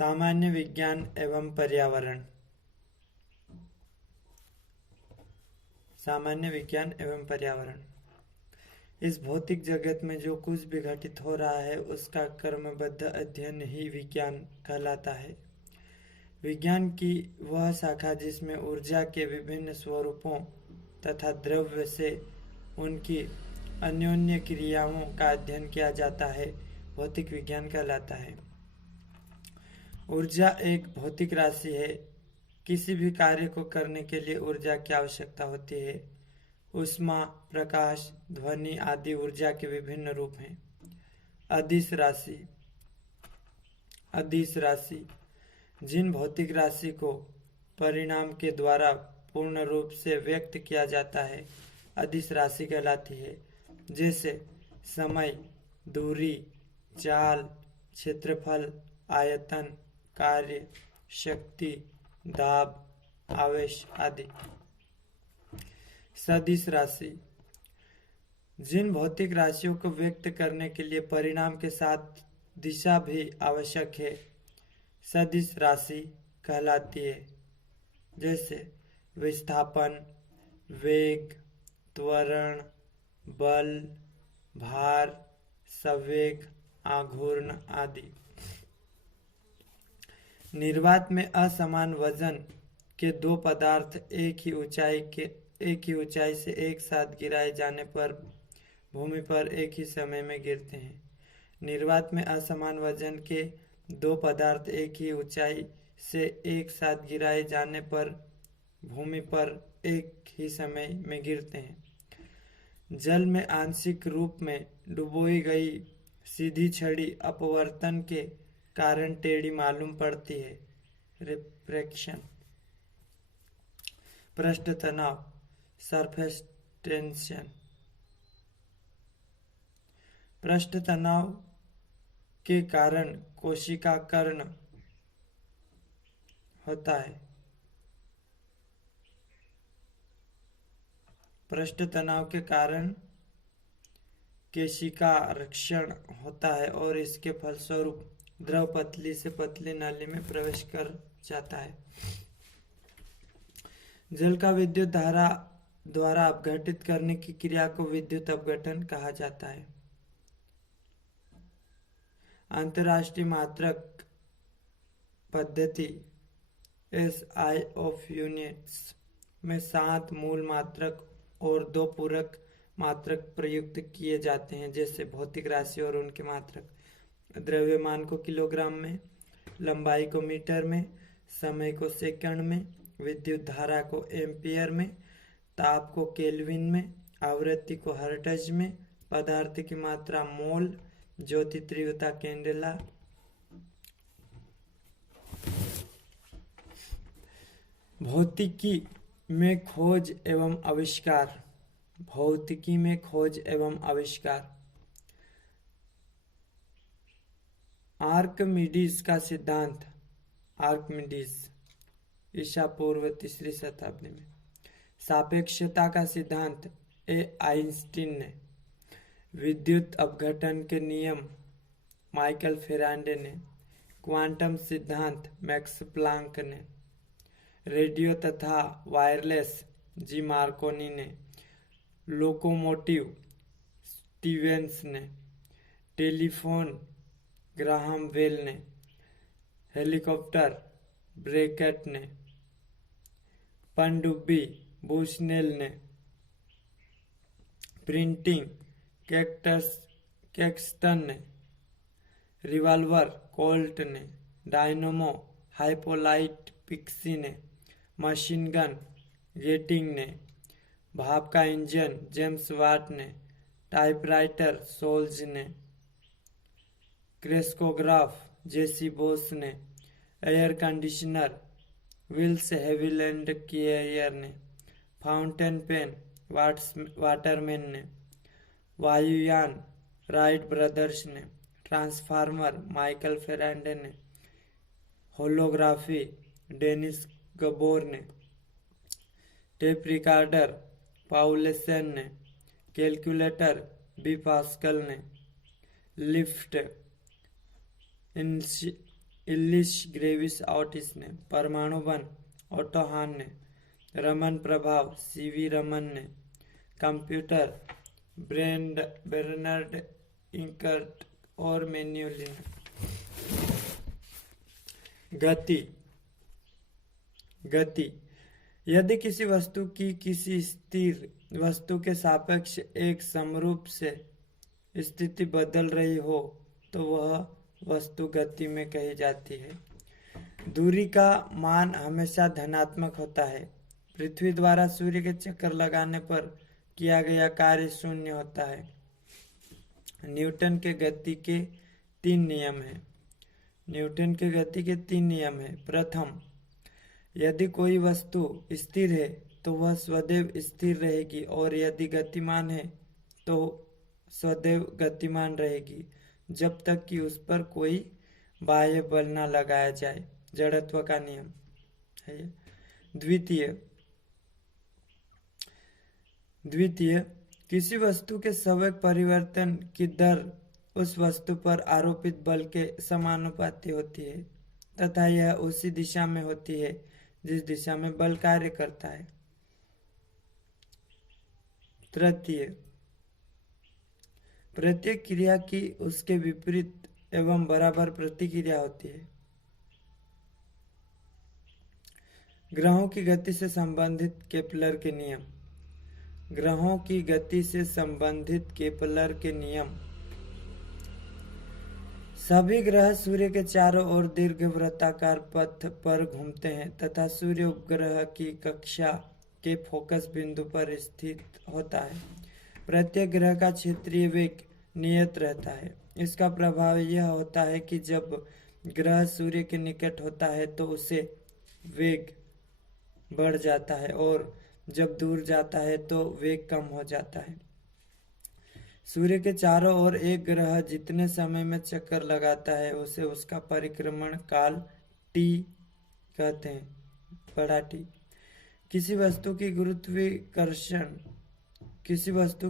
सामान्य विज्ञान एवं पर्यावरण। सामान्य विज्ञान एवं पर्यावरण। इस भौतिक जगत में जो कुछ भी घटित हो रहा है उसका क्रमबद्ध अध्ययन ही विज्ञान कहलाता है। विज्ञान की वह शाखा जिसमें ऊर्जा के विभिन्न स्वरूपों तथा द्रव्य से उनकी अन्योन्य क्रियाओं का अध्ययन किया जाता है भौतिक विज्ञान कहलाता है। ऊर्जा एक भौतिक राशि है। किसी भी कार्य को करने के लिए ऊर्जा की आवश्यकता होती है। ऊष्मा, प्रकाश, ध्वनि आदि ऊर्जा के विभिन्न रूप हैं। अदिश राशि। अदिश राशि जिन भौतिक राशि को परिणाम के द्वारा पूर्ण रूप से व्यक्त किया जाता है अदिश राशि कहलाती है। जैसे समय, दूरी, चाल, क्षेत्रफल, आयतन, कार्य, शक्ति, दाब, आवेश आदि। सदिश राशि जिन भौतिक राशियों को व्यक्त करने के लिए परिणाम के साथ दिशा भी आवश्यक है सदिश राशि कहलाती है। जैसे विस्थापन, वेग, त्वरण, बल, भार, संवेग, आघूर्ण आदि। निर्वात में असमान वजन के दो पदार्थ एक ही ऊंचाई से एक साथ गिराए जाने पर भूमि पर एक ही समय में गिरते हैं। निर्वात में असमान वजन के दो पदार्थ एक ही ऊंचाई से एक साथ गिराए जाने पर भूमि पर एक ही समय में गिरते हैं। जल में आंशिक रूप में डुबोई गई सीधी छड़ी अपवर्तन के कारण टेढ़ी मालूम पड़ती है। रिफ्रैक्शन। पृष्ठ तनाव, सरफेस टेंशन। पृष्ठ तनाव के कारण कोशिका कर्ण होता है। पृष्ठ तनाव के कारण केशिका रक्षण होता है और इसके फलस्वरूप द्रव पतली से पतली नाली में प्रवेश कर जाता है। जल का विद्युत धारा द्वारा अपघटित करने की क्रिया को विद्युत अपघटन कहा जाता है। अंतरराष्ट्रीय मात्रक पद्धति SI ऑफ यूनिट्स में 7 मूल मात्रक और 2 पूरक मात्रक प्रयुक्त किए जाते हैं। जैसे भौतिक राशि और उनके मात्रक। द्रव्यमान को किलोग्राम में, लंबाई को मीटर में, समय को सेकंड में, विद्युत धारा को एम्पियर में, ताप को केल्विन में, आवृत्ति को हर्ट्ज में, पदार्थ की मात्रा मोल, ज्योति तीव्रता कैंडेला। भौतिकी में खोज एवं आविष्कार। भौतिकी में खोज एवं आविष्कार। आर्किमिडीज का सिद्धांत। आर्किमिडीज ईसा पूर्व 3री शताब्दी में। सापेक्षता का सिद्धांत आइंस्टीन ने। विद्युत अपघटन के नियम माइकल फेराडे ने। क्वांटम सिद्धांत मैक्स प्लांक ने। रेडियो तथा वायरलेस जी मार्कोनी ने। लोकोमोटिव स्टीवेंस ने। टेलीफोन ग्राहम बेल ने। हेलीकॉप्टर ब्रैकेट ने। पनडुब्बी बुशनेल ने। प्रिंटिंग कैक्सटन ने। रिवॉल्वर कोल्ट ने। डायनमो हाइपोलाइट पिक्सी ने। मशीन गन गेटिंग ने। भाप का इंजन जेम्स वाट ने। टाइपराइटर सोल्ज ने। क्रेस्कोग्राफ जेसी बोस ने। एयर कंडीशनर विल्स हेविलैंड कियर ने। फाउंटेन पेन वाटरमैन ने। वायुयान राइट ब्रदर्स ने। ट्रांसफार्मर माइकल फेराडे ने। होलोग्राफी डेनिस गबोर ने। टेप रिकॉर्डर पाउलेसन ने। कैलकुलेटर बी पास्कल ने। लिफ्ट इलिश ग्रेविस ऑटिस ने, परमाणु बन ओटो हान ने, रमन प्रभाव सीवी रमन ने, कंप्यूटर बेर्नर्ड इंकर्ट और मैन्युअली ने। गति यदि किसी वस्तु की किसी स्थिर वस्तु के सापेक्ष एक समरूप से स्थिति बदल रही हो तो वह वस्तु गति में कही जाती है। दूरी का मान हमेशा धनात्मक होता है। पृथ्वी द्वारा सूर्य के चक्कर लगाने पर किया गया कार्य शून्य होता है। न्यूटन के गति के 3 नियम हैं। न्यूटन के गति के 3 नियम हैं। प्रथम, यदि कोई वस्तु स्थिर है तो वह सदैव स्थिर रहेगी और यदि गतिमान है तो सदैव गतिमान रहेगी जब तक कि उस पर कोई बाह्य बल न लगाया जाए। जड़त्व का नियम है। द्वितीय, किसी वस्तु के संवेग परिवर्तन की दर उस वस्तु पर आरोपित बल के समानुपाती होती है तथा यह उसी दिशा में होती है जिस दिशा में बल कार्य करता है। तृतीय, प्रत्येक क्रिया की उसके विपरीत एवं बराबर प्रतिक्रिया होती है। ग्रहों की गति से संबंधित केपलर के नियम। ग्रहों की गति से संबंधित केपलर के नियम। सभी ग्रह सूर्य के चारों ओर दीर्घवृत्ताकार पथ पर घूमते हैं तथा सूर्य उपग्रह की कक्षा के फोकस बिंदु पर स्थित होता है। प्रत्येक ग्रह का क्षेत्रीय वेग नियत रहता है। इसका प्रभाव यह होता है कि जब ग्रह सूर्य के निकट होता है तो उसे वेग बढ़ जाता है और जब दूर जाता है तो वेग कम हो जाता है। सूर्य के चारों ओर एक ग्रह जितने समय में चक्कर लगाता है उसे उसका परिक्रमण काल टी कहते हैं, बड़ा टी। किसी वस्तु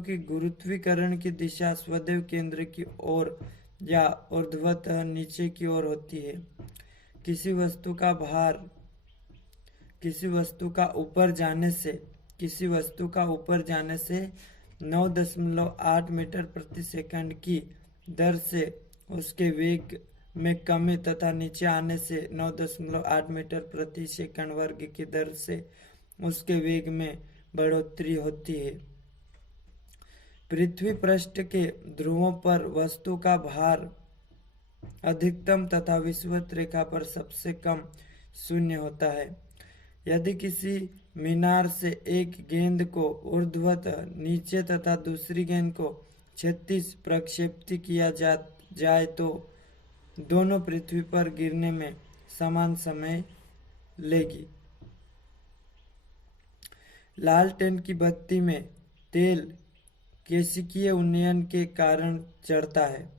की गुरुत्वीकरण की दिशा सदैव केंद्र की ओर या ऊर्ध्वतः नीचे की ओर होती है। किसी वस्तु का ऊपर जाने से 9.8 मीटर प्रति सेकंड की दर से उसके वेग में कमी तथा नीचे आने से 9.8 मीटर प्रति सेकंड वर्ग की दर से उसके वेग में बढ़ोतरी होती है। पृथ्वी पृष्ठ के ध्रुवों पर वस्तु का भार अधिकतम तथा विषुवत रेखा पर सबसे कम शून्य होता है। यदि किसी मीनार से एक गेंद को ऊर्ध्वतः नीचे तथा दूसरी गेंद को क्षैतिज प्रक्षेपित किया जाए तो दोनों पृथ्वी पर गिरने में समान समय लेगी। लालटेन की बत्ती में तेल केशिकीय उन्नयन के कारण चढ़ता है।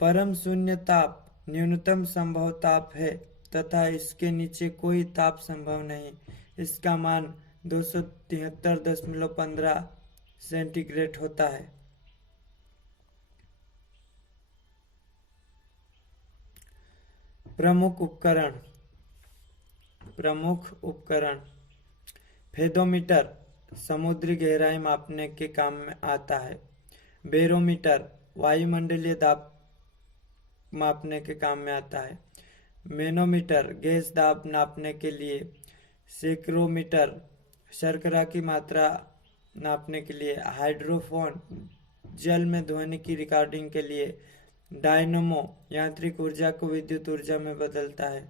परम शून्य ताप न्यूनतम संभव ताप है तथा इसके नीचे कोई ताप संभव नहीं। इसका मान 273.15 सेंटीग्रेड होता है। प्रमुख उपकरण। फेदोमीटर समुद्री गहराई मापने के काम में आता है। बेरोमीटर वायुमंडलीय दाब मापने के काम में आता है। मैनोमीटर गैस दाब नापने के लिए। सेक्रोमीटर शर्करा की मात्रा नापने के लिए। हाइड्रोफोन जल में ध्वनि की रिकॉर्डिंग के लिए। डायनमो यांत्रिक ऊर्जा को विद्युत ऊर्जा में बदलता है।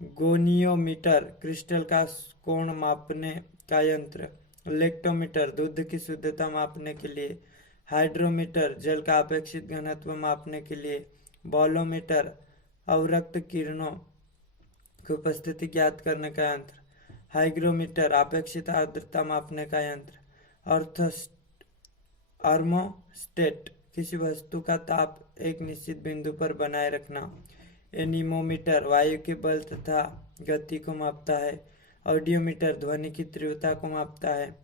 गोनियोमीटर क्रिस्टल का कोण मापने का यंत्र। लेक्टोमीटर दूध की शुद्धता मापने के लिए। हाइड्रोमीटर जल का अपेक्षित घनत्व मापने के लिए। बॉलोमीटर अवरक्त किरणों की उपस्थिति ज्ञात करने का यंत्र। हाइग्रोमीटर अपेक्षित आर्द्रता मापने का यंत्र। थर्मोस्टेट किसी वस्तु का ताप एक निश्चित बिंदु पर बनाए रखना। एनीमोमीटर वायु के बल तथा गति को मापता है। ऑडियोमीटर ध्वनि की तीव्रता को मापता है।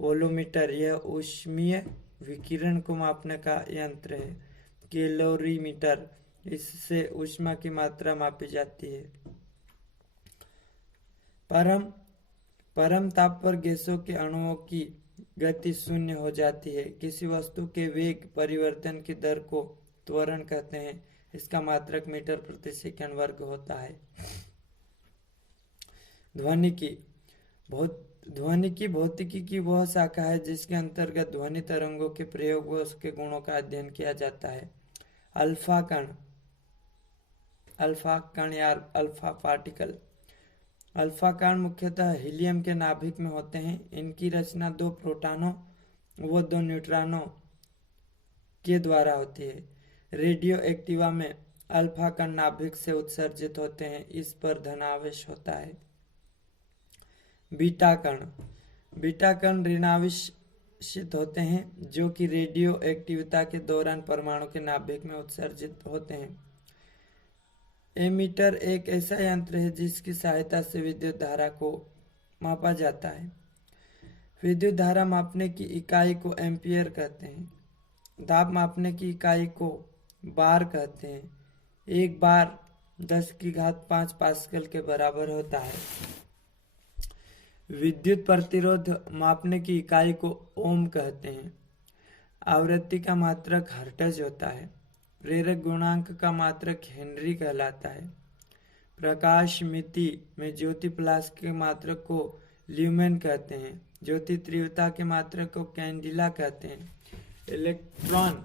वोलोमीटर यह ऊष्मीय विकिरण को मापने का यंत्र है। कैलोरीमीटर इससे ऊष्मा की मात्रा मापी जाती है। परम ताप पर गैसों के अणुओं की गति शून्य हो जाती है। किसी वस्तु के वेग परिवर्तन की दर को त्वरण कहते हैं। इसका मात्रक मीटर प्रति सेकंड वर्ग होता है। ध्वनिकी भौतिकी की वह शाखा है जिसके अंतर्गत ध्वनि तरंगों के प्रयोग व उसके गुणों का अध्ययन किया जाता है। अल्फा कण या अल्फा पार्टिकल। अल्फा कण मुख्यतः हीलियम के नाभिक में होते हैं। इनकी रचना 2 प्रोटॉनों व 2 न्यूट्रॉनों के द्वारा होती है। रेडियो एक्टिवा में अल्फा कण नाभिक से उत्सर्जित होते हैं। इस पर धनावेश होता है। बीटा कण ऋणावेशित होते हैं जो कि रेडियो एक्टिविता के दौरान परमाणु के नाभिक में उत्सर्जित होते हैं। एमीटर एक ऐसा यंत्र है जिसकी सहायता से विद्युत धारा को मापा जाता है। विद्युत धारा मापने की इकाई को एम्पियर कहते हैं। दाब मापने की इकाई को बार कहते हैं। एक बार 10⁵ पास्कल के बराबर होता है। विद्युत प्रतिरोध मापने की इकाई को ओम कहते हैं। आवृत्ति का मात्रक हर्ट्ज होता है। प्रेरक गुणांक का मात्रक हेनरी कहलाता है। प्रकाश मिति में ज्योति प्रकाश के मात्रक को ल्यूमेन कहते हैं। ज्योति तीव्रता के मात्रक को कैंडिला कहते हैं। इलेक्ट्रॉन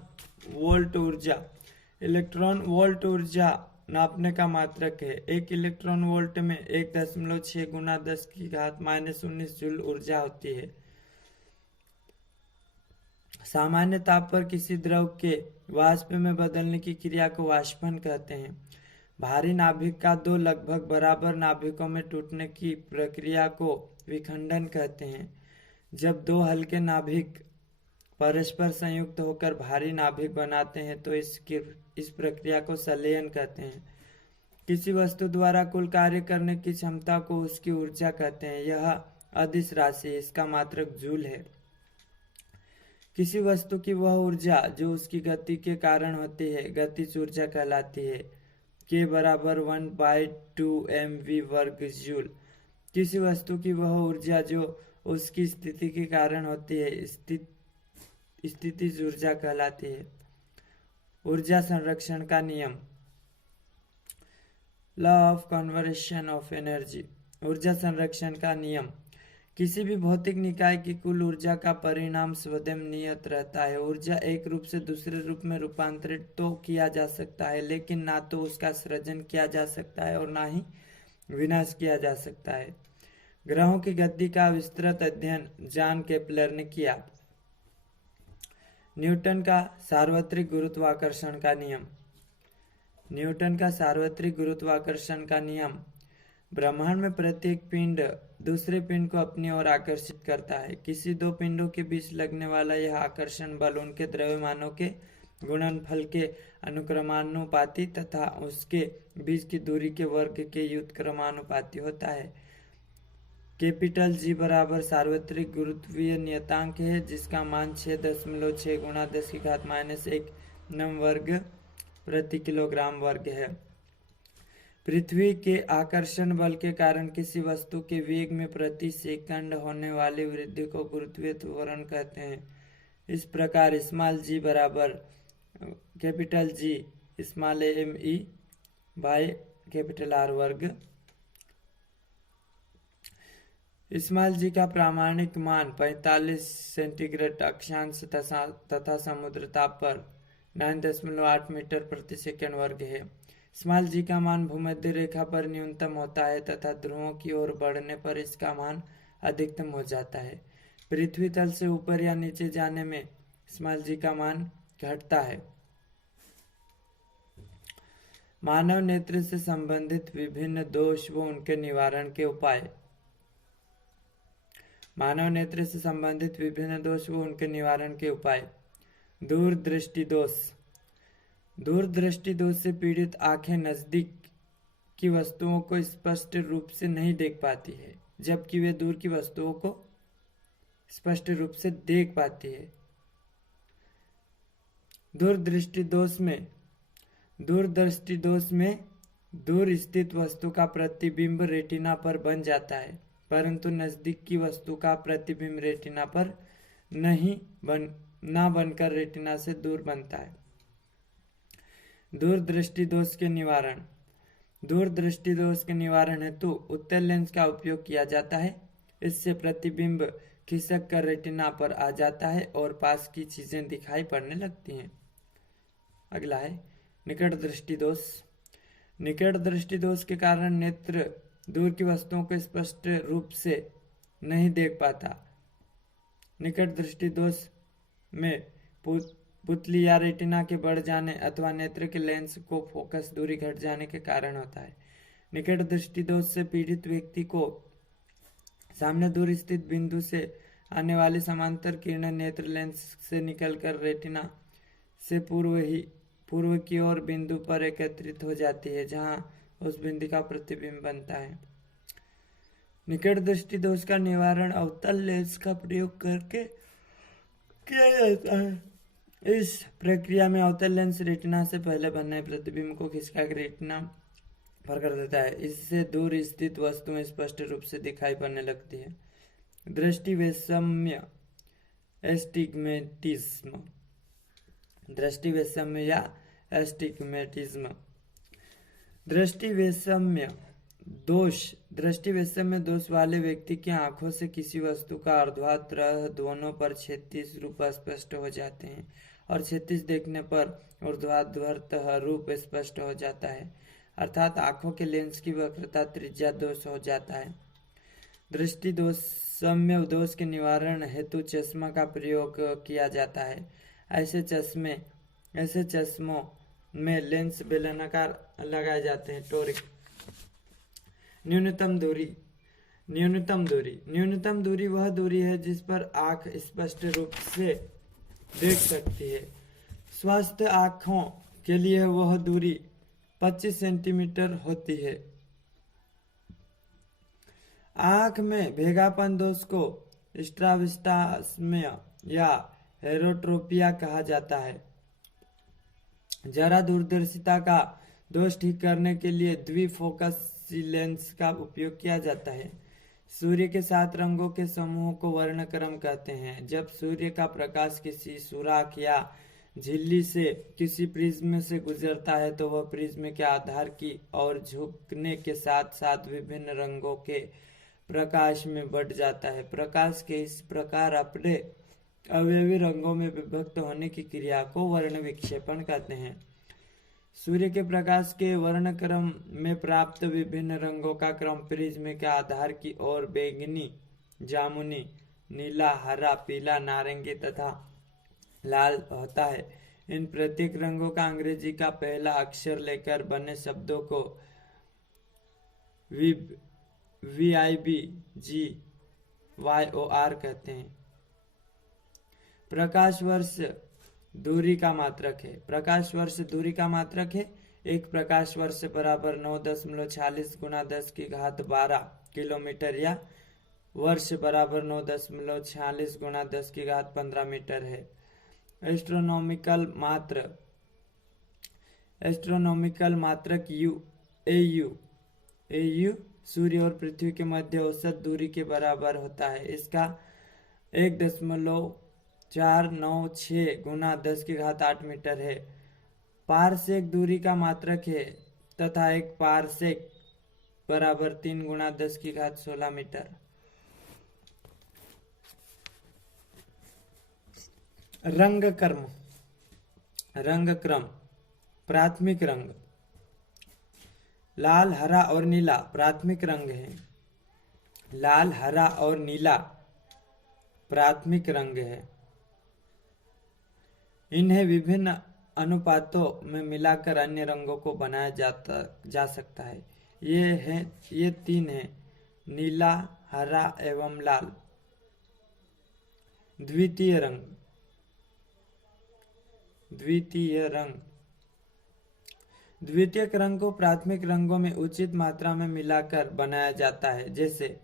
वोल्ट ऊर्जा नापने का मात्रक है। 1 इलेक्ट्रॉन वोल्ट में 1.6 × 10⁻⁻19 जूल ऊर्जा होती है। सामान्य ताप पर किसी द्रव के वाष्प में बदलने की क्रिया को वाष्पन कहते हैं। भारी नाभिक का 2 लगभग बराबर नाभिकों में टूटने की प्रक्रिया को विखंडन कहते हैं। जब 2 हल्के नाभिक परस्पर संयुक्त होकर भारी नाभिक बनाते हैं तो इस प्रक्रिया को संलयन कहते हैं। किसी वस्तु द्वारा कुल कार्य करने की क्षमता को उसकी ऊर्जा कहते हैं। यह अदिश राशि है। इसका मात्रक जूल है। किसी वस्तु की वह ऊर्जा जो उसकी गति के कारण होती है गतिज ऊर्जा कहलाती है। K = 1/2 mv वर्ग जूल। किसी वस्तु की वह ऊर्जा जो उसकी स्थिति के कारण होती है स्थितिज ऊर्जा कहलाती है। ऊर्जा संरक्षण का नियम। Law of conservation of energy. ऊर्जा संरक्षण का नियम। किसी भी भौतिक निकाय की कुल ऊर्जा का परिणाम स्वयं नियत रहता है। ऊर्जा एक रूप से दूसरे रूप में रूपांतरित तो किया जा सकता है लेकिन ना तो उसका सृजन किया जा सकता है और ना ही विनाश किया जा सकता है। ग्रहों की गति का विस्तृत अध्ययन जॉन केपलर ने किया। न्यूटन का सार्वत्रिक गुरुत्वाकर्षण का नियम। न्यूटन का सार्वत्रिक गुरुत्वाकर्षण का नियम। ब्रह्मांड में प्रत्येक पिंड दूसरे पिंड को अपनी ओर आकर्षित करता है। किसी 2 पिंडों के बीच लगने वाला यह आकर्षण बल उनके द्रव्यमानों के गुणनफल के अनुक्रमानुपाती तथा उसके बीच की दूरी के वर्ग के व्युत्क्रमानुपाती होता है। G बराबर सार्वत्रिक गुरुत्वीय नियतांक है जिसका मान 6.6 × 10⁻⁻1 नम वर्ग प्रति किलोग्राम वर्ग है। पृथ्वी के आकर्षण बल के कारण किसी वस्तु के वेग में प्रति सेकंड होने वाली वृद्धि को गुरुत्वीय त्वरण कहते हैं। इस प्रकार g बराबर G m वर्ग। g का प्रामाणिक मान 45 सेंटीग्रेड अक्षांश तथा समुद्र ताप पर 9.8 मीटर प्रति सेकंड वर्ग है। g का मान भूमध्य रेखा पर न्यूनतम होता है तथा ध्रुवों की ओर बढ़ने पर इसका मान अधिकतम हो जाता है। पृथ्वी तल से ऊपर या नीचे जाने में g का मान घटता है। मानव नेत्र से संबंधित विभिन्न दोष व उनके निवारण के उपाय। मानव नेत्र से संबंधित विभिन्न दोष व उनके निवारण के उपाय। दूरदृष्टि दोष। दूरदृष्टि दोष से पीड़ित आंखें नजदीक की वस्तुओं को स्पष्ट रूप से नहीं देख पाती है जबकि वे दूर की वस्तुओं को स्पष्ट रूप से देख पाती है। दूरदृष्टि दोष में दूरदृष्टि दोष में दूर स्थित वस्तु का प्रतिबिंब रेटिना पर बन जाता है, परंतु नजदीक की वस्तु का प्रतिबिंब रेटिना पर ना बनकर रेटिना से दूर बनता है। दूरदृष्टि दोष के निवारण। दूरदृष्टि दोष के निवारण हेतु उत्तल लेंस का उपयोग किया जाता है। इससे प्रतिबिंब खिसक कर रेटिना पर आ जाता है और पास की चीजें दिखाई पड़ने लगती हैं। अगला है निकट दृष्टि दोष। निकट दृष्टि दोष के कारण नेत्र दूर की वस्तुओं को स्पष्ट रूप से नहीं देख पाता। निकट दृष्टि दोष में पुतली या रेटिना के बढ़ जाने अथवा नेत्र के लेंस को फोकस दूरी घट जाने के कारण होता है। निकट दृष्टि दोष से पीड़ित व्यक्ति को सामने दूर स्थित बिंदु से आने वाली समांतर किरणें नेत्र लेंस से निकलकर रेटिना से पूर्व की ओर बिंदु पर एकत्रित हो जाती है, जहां उस बिंदु का प्रतिबिंब बनता है। निकट दृष्टि दोष का निवारण अवतल लेंस का प्रयोग करके किया जाता है। इस प्रक्रिया में अवतल लेंस रेटिना से पहले बने प्रतिबिंब को खिसका कर रेटिना पर कर देता है। इससे दूर स्थित वस्तुएं स्पष्ट रूप से दिखाई पड़ने लगती है। दृष्टि वैषम्य एस्टिग्मेटिज्म। दृष्टि वैषम्य या एस्टिग्मेटिज्म। दृष्टि वैषम्य दोष। दृष्टि वैषम्य दोष वाले व्यक्ति की आंखों से किसी वस्तु का ऊर्ध्वाधर दोनों पर क्षैतिज रूप स्पष्ट हो जाते हैं और क्षैतिज देखने पर ऊर्ध्वाधर रूप स्पष्ट हो जाता है, अर्थात आंखों के लेंस की वक्रता त्रिज्या दोष हो जाता है। दृष्टि दोषम्य दोष के निवारण हेतु चश्मा का प्रयोग किया जाता है। ऐसे चश्मों में लेंस बेलनाकार लगाए जाते हैं। टोरिक। न्यूनतम दूरी। न्यूनतम दूरी वह दूरी है जिस पर आंख स्पष्ट रूप से देख सकती है। स्वस्थ आंखों के लिए वह दूरी 25 सेंटीमीटर होती है। आंख में भेगापन दोष को स्ट्राबिस्मस या हेरोट्रोपिया कहा जाता है। जरा दूरदर्शिता का दोष ठीक करने के लिए द्विफोकस लेंस का उपयोग किया जाता है। सूर्य के 7 रंगों के समूह को वर्णक्रम कहते हैं। जब सूर्य का प्रकाश किसी सुराख या झिल्ली से किसी प्रिज्म से गुजरता है तो वह प्रिज्म के आधार की ओर झुकने के साथ साथ विभिन्न रंगों के प्रकाश में बढ़ जाता है। प्रकाश के इस प्रकार अपने अवयवी रंगों में विभक्त होने की क्रिया को वर्ण विक्षेपण कहते हैं। सूर्य के प्रकाश के वर्णक्रम में प्राप्त विभिन्न रंगों का क्रम प्रिज्म के आधार की ओर बैंगनी, जामुनी, नीला, हरा, पीला, नारंगी तथा लाल होता है। इन प्रत्येक रंगों का अंग्रेजी का पहला अक्षर लेकर बने शब्दों को VIBGYOR कहते हैं। प्रकाश वर्ष दूरी का मात्रक है। प्रकाश वर्ष दूरी का मात्रक है। एक प्रकाश वर्ष बराबर 9.46 × 10⁻12 किलोमीटर या वर्ष बराबर 9.46 × 10⁻15 मीटर है। एस्ट्रोनॉमिकल मात्रक AU सूर्य और पृथ्वी के मध्य औसत दूरी के बराबर होता है। इसका 1.496 × 10⁸ मीटर है। पारसेक दूरी का मात्रक है तथा एक पारसेक बराबर 3 × 10⁻16 मीटर। रंग क्रम। प्राथमिक रंग। लाल, हरा और नीला प्राथमिक रंग है। लाल, हरा और नीला प्राथमिक रंग है। इन्हें विभिन्न अनुपातों में मिलाकर अन्य रंगों को बनाया जा सकता है। ये 3 हैं: नीला, हरा एवं लाल। द्वितीय रंग। द्वितीयक रंग को प्राथमिक रंगों में उचित मात्रा में मिलाकर बनाया जाता है। जैसे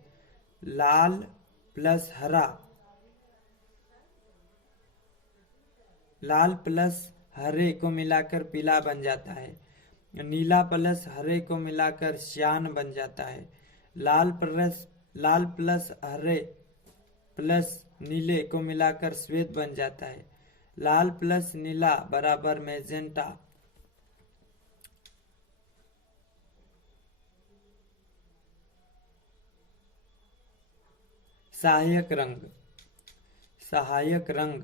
लाल प्लस हरे को मिलाकर पीला बन जाता है। नीला प्लस हरे को मिलाकर श्यान बन जाता है। लाल प्लस हरे प्लस नीले को मिलाकर श्वेत बन जाता है। लाल प्लस नीला बराबर मैजेंटा। सहायक रंग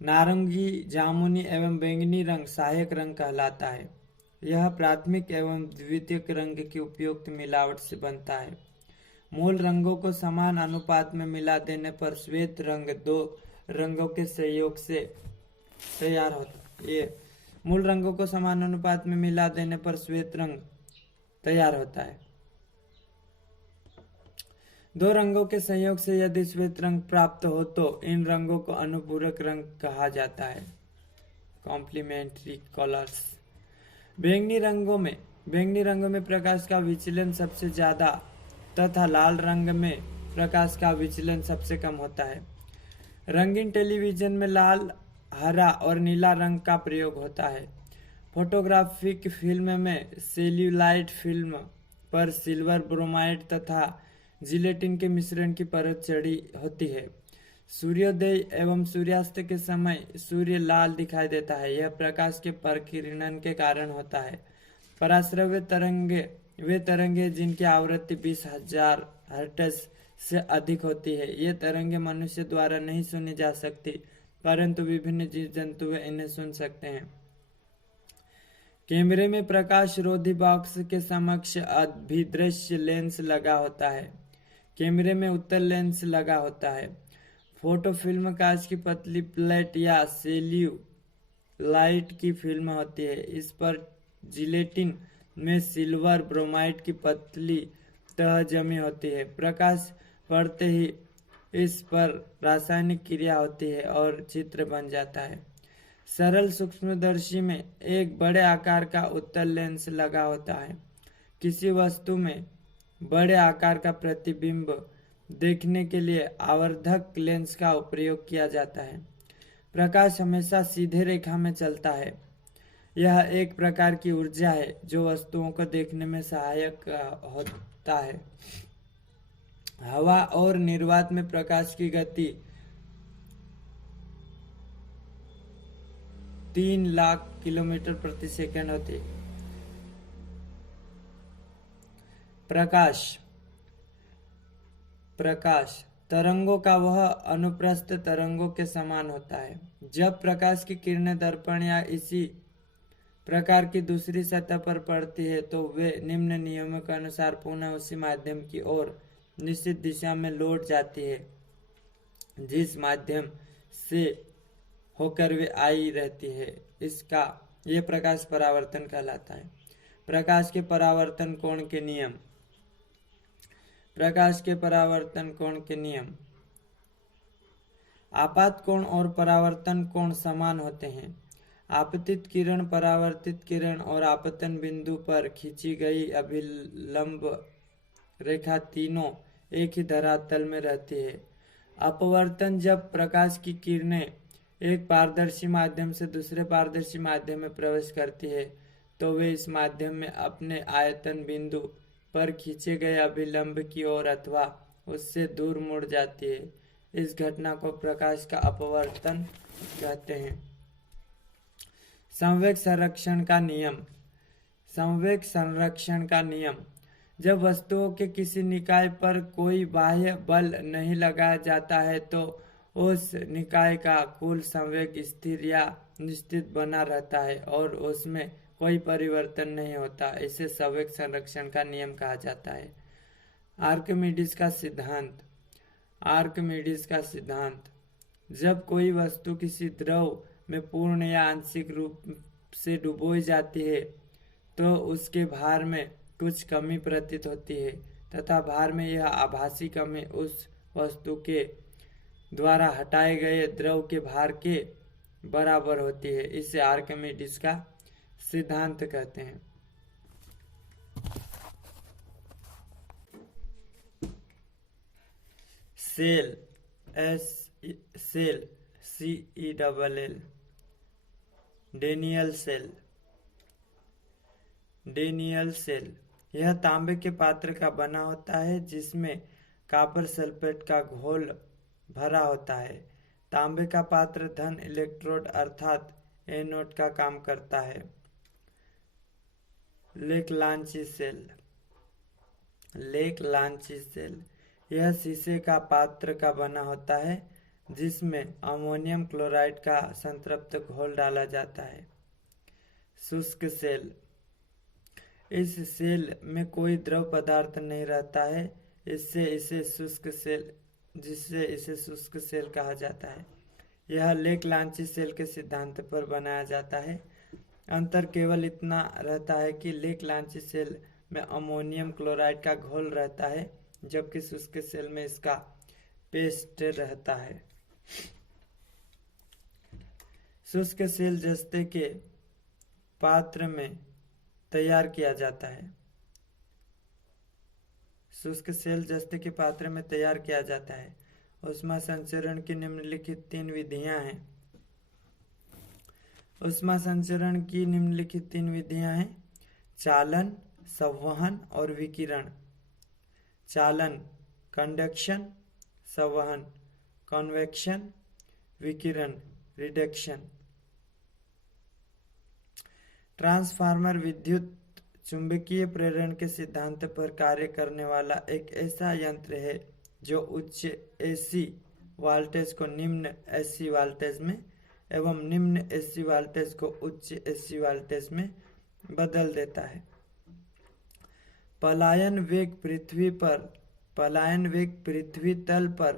नारंगी, जामुनी एवं बैंगनी रंग सहायक रंग कहलाता है। यह प्राथमिक एवं द्वितीयक रंग की उपयुक्त मिलावट से बनता है। मूल रंगों को समान अनुपात में मिला देने पर श्वेत रंग दो रंगों के सहयोग से तैयार होता है। मूल रंगों को समान अनुपात में मिला देने पर श्वेत रंग तैयार होता है। दो रंगों के संयोग से यदि श्वेत रंग प्राप्त हो तो इन रंगों को अनुपूरक रंग कहा जाता है, कॉम्प्लीमेंट्री कलर्स। बैंगनी रंगों में प्रकाश का विचलन सबसे ज्यादा तथा लाल रंग में प्रकाश का विचलन सबसे कम होता है। रंगीन टेलीविजन में लाल, हरा और नीला रंग का प्रयोग होता है। फोटोग्राफिक फिल्म में सेल्यूलाइट फिल्म पर सिल्वर ब्रोमाइड तथा जिलेटिन के मिश्रण की परत चढ़ी होती है। सूर्योदय एवं सूर्यास्त के समय सूर्य लाल दिखाई देता है। यह प्रकाश के प्रकीर्णन के कारण होता है। पराश्रव्य तरंगे वे तरंगे जिनकी आवृत्ति 20,000 हर्ट्ज से अधिक होती है। ये तरंगे मनुष्य द्वारा नहीं सुनी जा सकती, परंतु विभिन्न जीव जंतु इन्हें सुन सकते हैं। कैमरे में प्रकाश रोधी बॉक्स के समक्ष अभिदृश्य लेंस लगा होता है। कैमरे में उत्तल लेंस लगा होता है। फोटो फिल्म कांच की पतली प्लेट या सेल्यूलाइट की फिल्म होती है। इस पर जिलेटिन में सिल्वर ब्रोमाइड की पतली तह जमी होती है। प्रकाश पड़ते ही इस पर रासायनिक क्रिया होती है और चित्र बन जाता है। सरल सूक्ष्मदर्शी में एक बड़े आकार का उत्तल लेंस लगा होता है। किसी वस्तु में बड़े आकार का प्रतिबिंब देखने के लिए आवर्धक लेंस का प्रयोग किया जाता है। प्रकाश हमेशा सीधे रेखा में चलता है। यह एक प्रकार की ऊर्जा है जो वस्तुओं को देखने में सहायक होता है। हवा और निर्वात में प्रकाश की गति 3 लाख किलोमीटर प्रति सेकंड होती है। प्रकाश तरंगों का वह अनुप्रस्थ तरंगों के समान होता है। जब प्रकाश की किरणें दर्पण या इसी प्रकार की दूसरी सतह पर पड़ती है तो वे निम्न नियमों के अनुसार पुनः उसी माध्यम की ओर निश्चित दिशा में लौट जाती है जिस माध्यम से होकर वे आई रहती है। यह प्रकाश परावर्तन कहलाता है। प्रकाश के परावर्तन कोण के नियम। आपात कोण और परावर्तन कोण समान होते हैं। आपतित किरण, परावर्तित किरण और आपतन बिंदु पर खींची गई अभिलंब रेखा तीनों एक ही धरातल में रहती है। अपवर्तन जब प्रकाश की किरणें एक पारदर्शी माध्यम से दूसरे पारदर्शी माध्यम में प्रवेश करती है तो वे इस माध्यम में अपने आयतन बिंदु पर खींचे गए अभिलंब की ओर अथवा उससे दूर मुड़ जाती है। इस घटना को प्रकाश का अपवर्तन कहते हैं। संवेग संरक्षण का नियम। जब वस्तुओं के किसी निकाय पर कोई बाह्य बल नहीं लगाया जाता है तो उस निकाय का कुल संवेग स्थिर या निश्चित बना रहता है और उसमें कोई परिवर्तन नहीं होता। इसे संवेग संरक्षण का नियम कहा जाता है। आर्किमिडीज का सिद्धांत। जब कोई वस्तु किसी द्रव में पूर्ण या आंशिक रूप से डुबोई जाती है तो उसके भार में कुछ कमी प्रतीत होती है तथा भार में यह आभासी कमी उस वस्तु के द्वारा हटाए गए द्रव के भार के बराबर होती है। इसे आर्किमिडीज का सिद्धांत कहते हैं। Cell CELL, Daniell cell. Daniell cell. यह तांबे के पात्र का बना होता है जिसमें कॉपर सल्फेट का घोल भरा होता है। तांबे का पात्र धन इलेक्ट्रोड अर्थात एनोड का काम करता है। लेक-लांची सेल। लेक-लांची सेल यह शीशे का पात्र का बना होता है जिसमें अमोनियम क्लोराइड का संतृप्त घोल डाला जाता है। शुष्क सेल। इस सेल में कोई द्रव पदार्थ नहीं रहता है, जिससे इसे शुष्क सेल कहा जाता है। यह लेक-लांची सेल के सिद्धांत पर बनाया जाता है। अंतर केवल इतना रहता है कि लेक-लांची सेल में अमोनियम क्लोराइड का घोल रहता है, जबकि शुष्क सेल में इसका पेस्ट रहता है। शुष्क सेल जस्ते के पात्र में तैयार किया जाता है। शुष्क सेल जस्ते के पात्र में तैयार किया जाता है। ऊष्मा संचरण की निम्नलिखित 3 विधियां हैं। ऊष्मा संचरण की निम्नलिखित 3 विधियां हैं: चालन, संवहन और विकिरण। चालन कंडक्शन, संवहन कन्वेक्शन, विकिरण रिडक्शन। ट्रांसफार्मर विद्युत चुंबकीय प्रेरण के सिद्धांत पर कार्य करने वाला एक ऐसा यंत्र है जो उच्च एसी वोल्टेज को निम्न एसी वोल्टेज में एवं निम्न एसी वोल्टेज को उच्च एसी वोल्टेज में बदल देता है। पलायन वेग पृथ्वी तल पर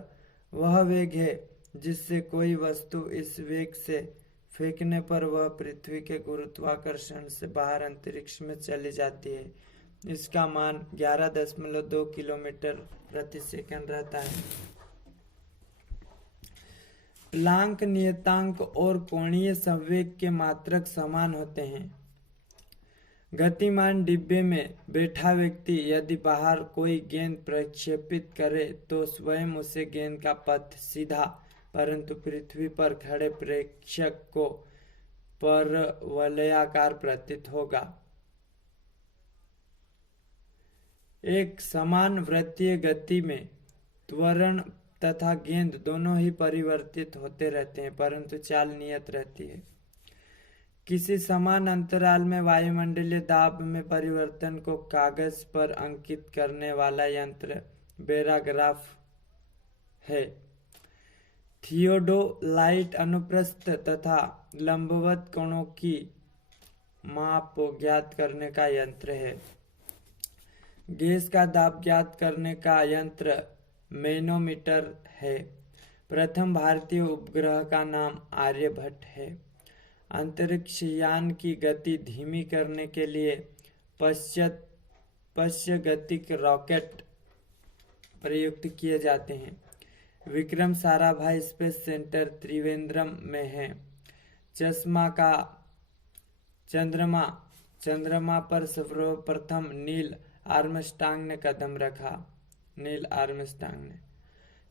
वह वेग है जिससे कोई वस्तु इस वेग से फेंकने पर वह पृथ्वी के गुरुत्वाकर्षण से बाहर अंतरिक्ष में चली जाती है। इसका मान 11.2 किलोमीटर प्रति सेकंड रहता है। प्लांक नियतांक और कोणीय संवेग के मात्रक समान होते हैं। गतिमान डिब्बे में बैठा व्यक्ति यदि बाहर कोई गेंद प्रक्षेपित करे तो स्वयं उसे गेंद का पथ सीधा, परंतु पृथ्वी पर खड़े प्रेक्षक को परवलयाकार प्रतीत होगा। एक समान वृत्तीय गति में त्वरण तथा गेंद दोनों ही परिवर्तित होते रहते हैं, परंतु चाल नियत रहती है। किसी समान अंतराल में वायुमंडलीय दाब में परिवर्तन को कागज पर अंकित करने वाला यंत्र बेराग्राफ है। थियोडोलाइट अनुप्रस्थ तथा लंबवत कोणों की माप ज्ञात करने का यंत्र है। गैस का दाब ज्ञात करने का यंत्र मैनोमीटर है। प्रथम भारतीय उपग्रह का नाम आर्यभट्ट है। अंतरिक्ष यान की गति धीमी करने के लिए पश्चगतिक रॉकेट प्रयुक्त किए जाते हैं। विक्रम साराभाई स्पेस सेंटर त्रिवेंद्रम में है। चंद्रमा पर सर्वप्रथम नील आर्मस्ट्रांग ने कदम रखा। नील आर्मस्ट्रांग ने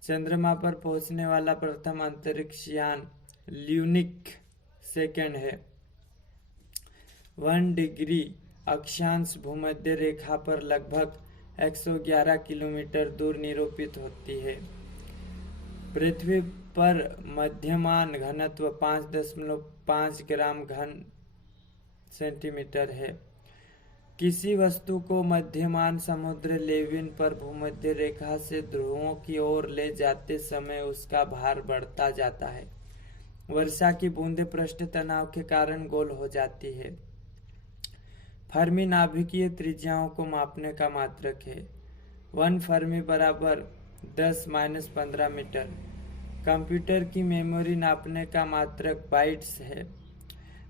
चंद्रमा पर पहुंचने वाला प्रथम अंतरिक्ष यान ल्यूनिक सेकंड है। 1 डिग्री अक्षांश भूमध्य रेखा पर लगभग 111 किलोमीटर दूर निरूपित होती है। पृथ्वी पर मध्यमान घनत्व 5.5 ग्राम घन सेंटीमीटर है। किसी वस्तु को मध्यमान समुद्र लेविन पर भूमध्य रेखा से ध्रुवों की ओर ले जाते समय उसका भार बढ़ता जाता है। वर्षा की बूंदें पृष्ठ तनाव के कारण गोल हो जाती है। फर्मी नाभिकीय त्रिज्याओं को मापने का मात्रक है। 1 फर्मी बराबर 10-15 मीटर। कंप्यूटर की मेमोरी नापने का मात्रक बाइट्स है।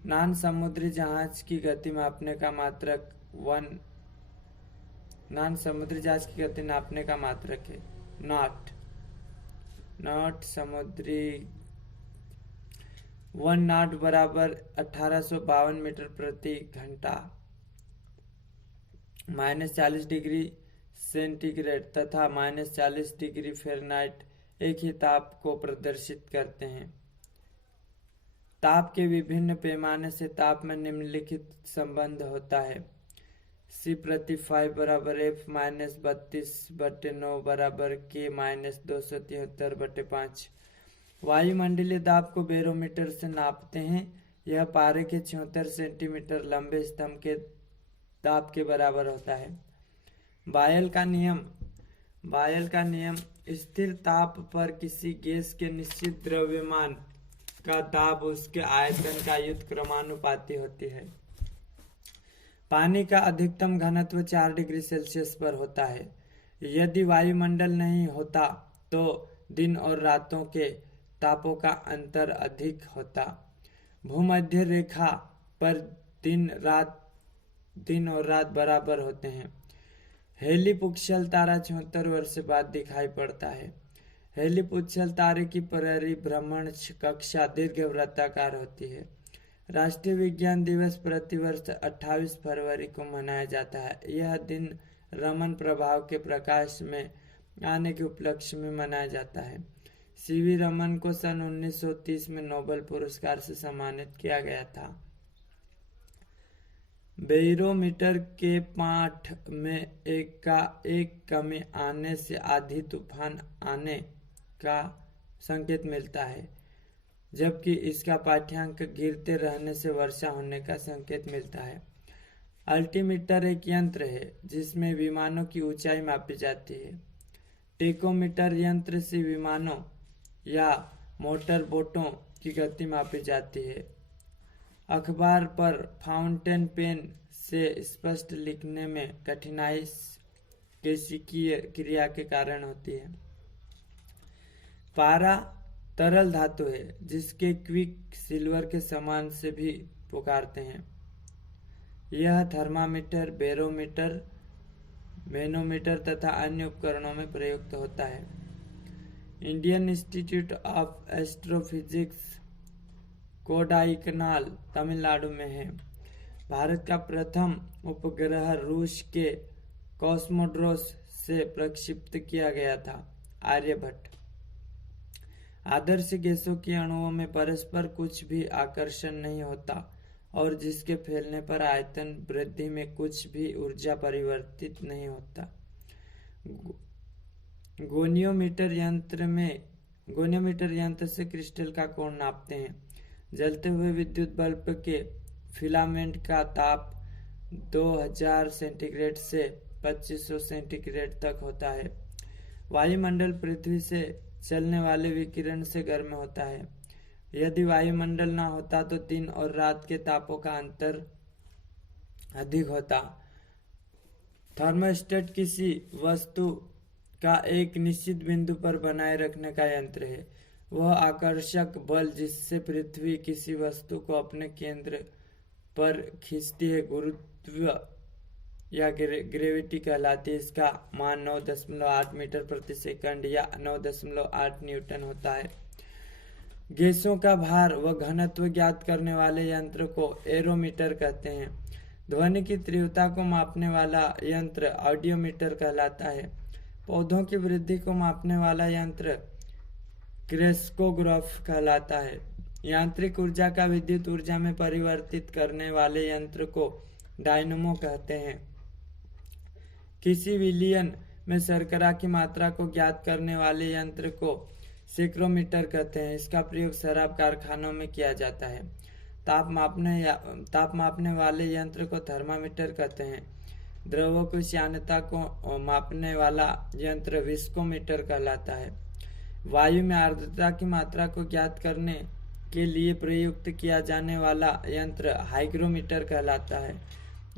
नान समुद्री जहाज की गति मापने का मात्रक है नॉट समुद्री 1 नॉट बराबर 1852 मीटर प्रति घंटा। -40 डिग्री सेंटीग्रेड तथा -40 डिग्री फ़ारेनहाइट एक ही ताप को प्रदर्शित करते हैं। ताप के विभिन्न पैमाने से ताप में निम्नलिखित संबंध होता है। C प्रति 5 बराबर F माइनस 32/9 बराबर K माइनस 273/5। वायुमंडलीय दाब को बैरोमीटर से नापते हैं। यह पारे के 76 सेंटीमीटर लंबे स्तंभ के दाब के बराबर होता है। बायल का नियम स्थिर ताप पर किसी गैस के निश्चित द्रव्यमान का दाब उसके आयतन का व्युत्क्रमानुपाती होती है। पानी का अधिकतम घनत्व 4 डिग्री सेल्सियस पर होता है। यदि वायुमंडल नहीं होता तो दिन और रातों के तापों का अंतर अधिक होता। भूमध्य रेखा पर दिन और रात बराबर होते हैं। हेलीपुक्षल तारा 74 वर्ष बाद दिखाई पड़ता है। हेलीपुक्षल तारे की परिभ्रमण कक्षा दीर्घवृत्ताकार होती है। राष्ट्रीय विज्ञान दिवस प्रतिवर्ष 28 फरवरी को मनाया जाता है। यह दिन रमन प्रभाव के प्रकाश में आने के उपलक्ष्य में मनाया जाता है। सीवी रमन को सन 1930 में नोबेल पुरस्कार से सम्मानित किया गया था। बैरोमीटर के पाठ में एक कमी आने से आधी तूफान आने का संकेत मिलता है, जबकि इसका पाठ्यांक गिरते रहने से वर्षा होने का संकेत मिलता है। अल्टीमीटर एक यंत्र है जिसमें विमानों की ऊंचाई मापी जाती है। टेकोमीटर यंत्र से विमानों या मोटर बोटों की गति मापी जाती है। अखबार पर फाउंटेन पेन से स्पष्ट लिखने में कठिनाई केशिकीय क्रिया के कारण होती है। पारा तरल धातु है जिसके क्विक सिल्वर के समान से भी पुकारते हैं। यह थर्मामीटर, बैरोमीटर, मैनोमीटर तथा अन्य उपकरणों में प्रयुक्त होता है। Indian institute of astrophysics Kodaikanal Tamil Nadu में है। भारत का प्रथम उपग्रह रूस के कॉस्मोड्रोस से प्रक्षिप्त किया गया था। आर्यभट्ट। आदर्श गैसों के अणुओं में परस्पर कुछ भी आकर्षण नहीं होता और जिसके फैलने पर आयतन वृद्धि में कुछ भी ऊर्जा परिवर्तित नहीं होता। गोनियोमीटर यंत्र से क्रिस्टल का कोण नापते हैं। जलते हुए विद्युत बल्ब के फिलामेंट का ताप 2000 सेंटीग्रेड से 2500 सेंटीग्रेड तक होता है। वायुमंडल पृथ्वी से चलने वाले विकिरण से गर्म होता है। यदि वायुमंडल न होता तो दिन और रात के तापों का अंतर अधिक होता। थर्मोस्टेट किसी वस्तु का एक निश्चित बिंदु पर बनाए रखने का यंत्र है। वह आकर्षक बल जिससे पृथ्वी किसी वस्तु को अपने केंद्र पर खींचती है गुरुत्व या ग्रेविटी कहलाती है। इसका मान 9.8 मीटर प्रति सेकंड या 9.8 न्यूटन होता है। गैसों का भार व घनत्व ज्ञात करने वाले यंत्र को एरोमीटर कहते हैं। ध्वनि की तीव्रता को मापने वाला यंत्र ऑडियोमीटर कहलाता है। पौधों की वृद्धि को मापने वाला यंत्र क्रेस्कोग्राफ कहलाता है। यांत्रिक ऊर्जा का विद्युत ऊर्जा में परिवर्तित करने वाले यंत्र को डायनमो कहते हैं। किसी विलयन में शर्करा की मात्रा को ज्ञात करने वाले यंत्र को सेक्रोमीटर कहते हैं। इसका प्रयोग शराब कारखानों में किया जाता है। ताप मापने वाले यंत्र को थर्मामीटर कहते हैं। द्रव्यों की श्यानता को मापने वाला यंत्र विस्कोमीटर कहलाता है। वायु में आर्द्रता की मात्रा को ज्ञात करने के लिए प्रयुक्त किया जाने वाला यंत्र हाइग्रोमीटर कहलाता है।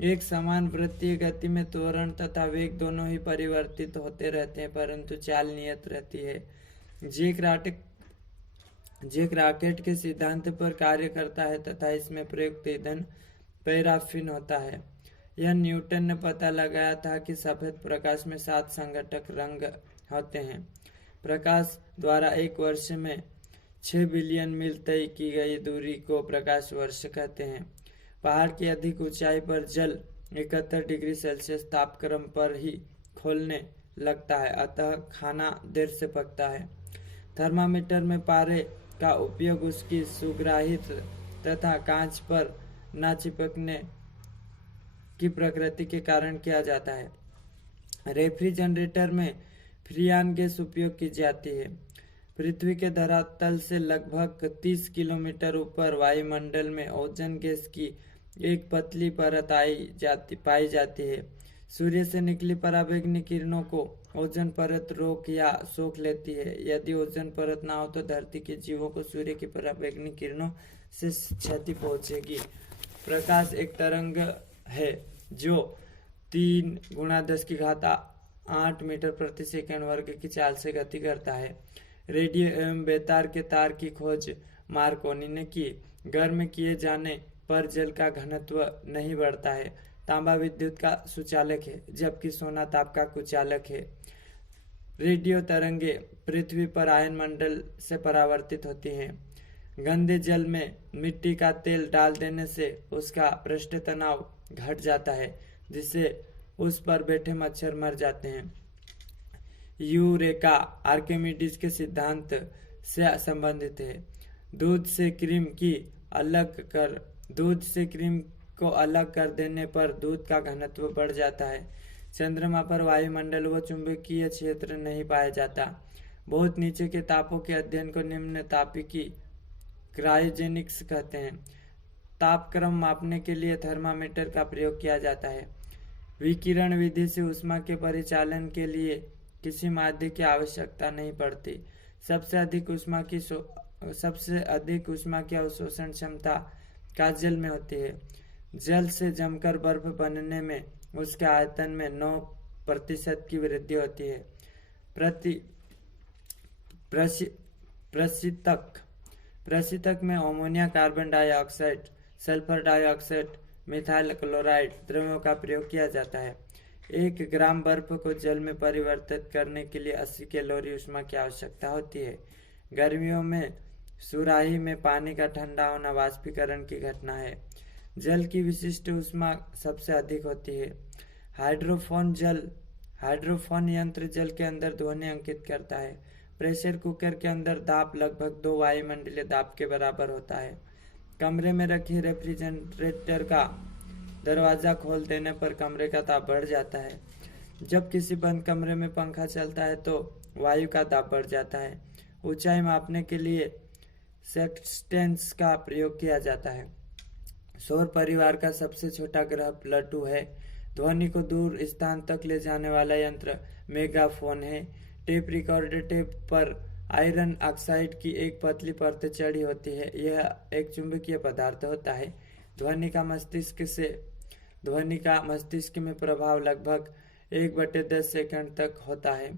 एक समान वृत्तीय गति में त्वरण तथा वेग दोनों ही परिवर्तित होते रहते हैं, परंतु चाल नियत रहती है। जेक रॉकेट के सिद्धांत पर कार्य करता है तथा इसमें प्रयुक्त ईंधन पैराफिन होता है। यह न्यूटन ने पता लगाया था कि सफेद प्रकाश में 7 संघटक रंग होते हैं। प्रकाश द्वारा एक वर्ष में 6 बिलियन मील तय की गई दूरी को प्रकाश वर्ष कहते हैं। पहाड़ की अधिक ऊंचाई पर जल 71 डिग्री सेल्सियस तापक्रम पर ही खौलने लगता है, अतः खाना देर से पकता है। थर्मामीटर में पारे का उपयोग उसकी सुग्राहित तथा कांच पर न चिपकने की प्रकृति के कारण किया जाता है। रेफ्रिजरेटर में फ्रियान गैस उपयोग की जाती है। पृथ्वी के धरातल से लगभग 30 किलोमीटर ऊपर वायुमंडल में ओजोन गैस की एक पतली परत पाई जाती है। सूर्य से निकली पराबैंगनी किरणों को ओजोन परत रोक या सोख लेती है। यदि ओजोन परत ना हो तो धरती के जीवों को सूर्य की पराबैंगनी किरणों से क्षति पहुंचेगी। प्रकाश एक तरंग है जो 3 × 10⁸ मीटर प्रति सेकंड वर्ग की चाल से गति करता है। रेडियो एवं बेतार के तार की खोज मार्कोनी ने की। गर्म किए जाने पर जल का घनत्व नहीं बढ़ता है। तांबा विद्युत का सुचालक है जबकि सोना ताप का कुचालक है। रेडियो तरंगे पृथ्वी पर आयन मंडल से परावर्तित होती हैं। गंदे जल में मिट्टी का तेल डाल देने से उसका पृष्ठ तनाव घट जाता है जिससे उस पर बैठे मच्छर मर जाते हैं। यूरेका आर्किमिडीज के सिद्धांत से संबंधित है। दूध से क्रीम को अलग कर देने पर दूध का घनत्व बढ़ जाता है। चंद्रमा पर वायुमंडल व चुंबकीय क्षेत्र नहीं पाया जाता। बहुत नीचे के तापों के अध्ययन को निम्न तापिकी क्रायोजेनिक्स कहते हैं। तापक्रम मापने के लिए थर्मामीटर का प्रयोग किया जाता है। विकिरण विधि से ऊष्मा के परिचालन के लिए किसी माध्य की आवश्यकता नहीं पड़ती। सबसे अधिक ऊष्मा की अवशोषण क्षमता का जल में होती है। जल से जमकर बर्फ बनने में उसके आयतन में 9% की वृद्धि होती है। प्रशीतक में ammonia, carbon dioxide, sulphur dioxide, methyl chloride द्रव्यों का प्रयोग किया जाता है। 1 ग्राम बर्फ को जल में परिवर्तित करने के लिए 80 कैलोरी ऊष्मा की आवश्यकता होती है। गर्मियों में सुराही में पानी का ठंडा होना वाष्पीकरण की घटना है। जल की विशिष्ट ऊष्मा सबसे अधिक होती है। हाइड्रोफोन यंत्र जल के अंदर ध्वनि अंकित करता है। प्रेशर कुकर के अंदर दाब लगभग 2 वायुमंडलीय दाब के बराबर होता है। कमरे में रखी रेफ्रिजरेटर का दरवाजा खोल देने पर कमरे का दाब बढ़ जाता है। जब किसी बंद कमरे में पंखा चलता है तो वायु का दाब बढ़ जाता है। ऊंचाई मापने के लिए सेक्सटेंस का प्रयोग किया जाता है। सौर परिवार का सबसे छोटा ग्रह प्लूटो है। ध्वनि को दूर स्थान तक ले जाने वाला यंत्र मेगाफोन है। टेप रिकॉर्डर टेप पर आयरन ऑक्साइड की एक पतली परत चढ़ी होती है। यह एक चुंबकीय पदार्थ होता है। ध्वनि का मस्तिष्क में प्रभाव लगभग 1/10 सेकंड तक होता है।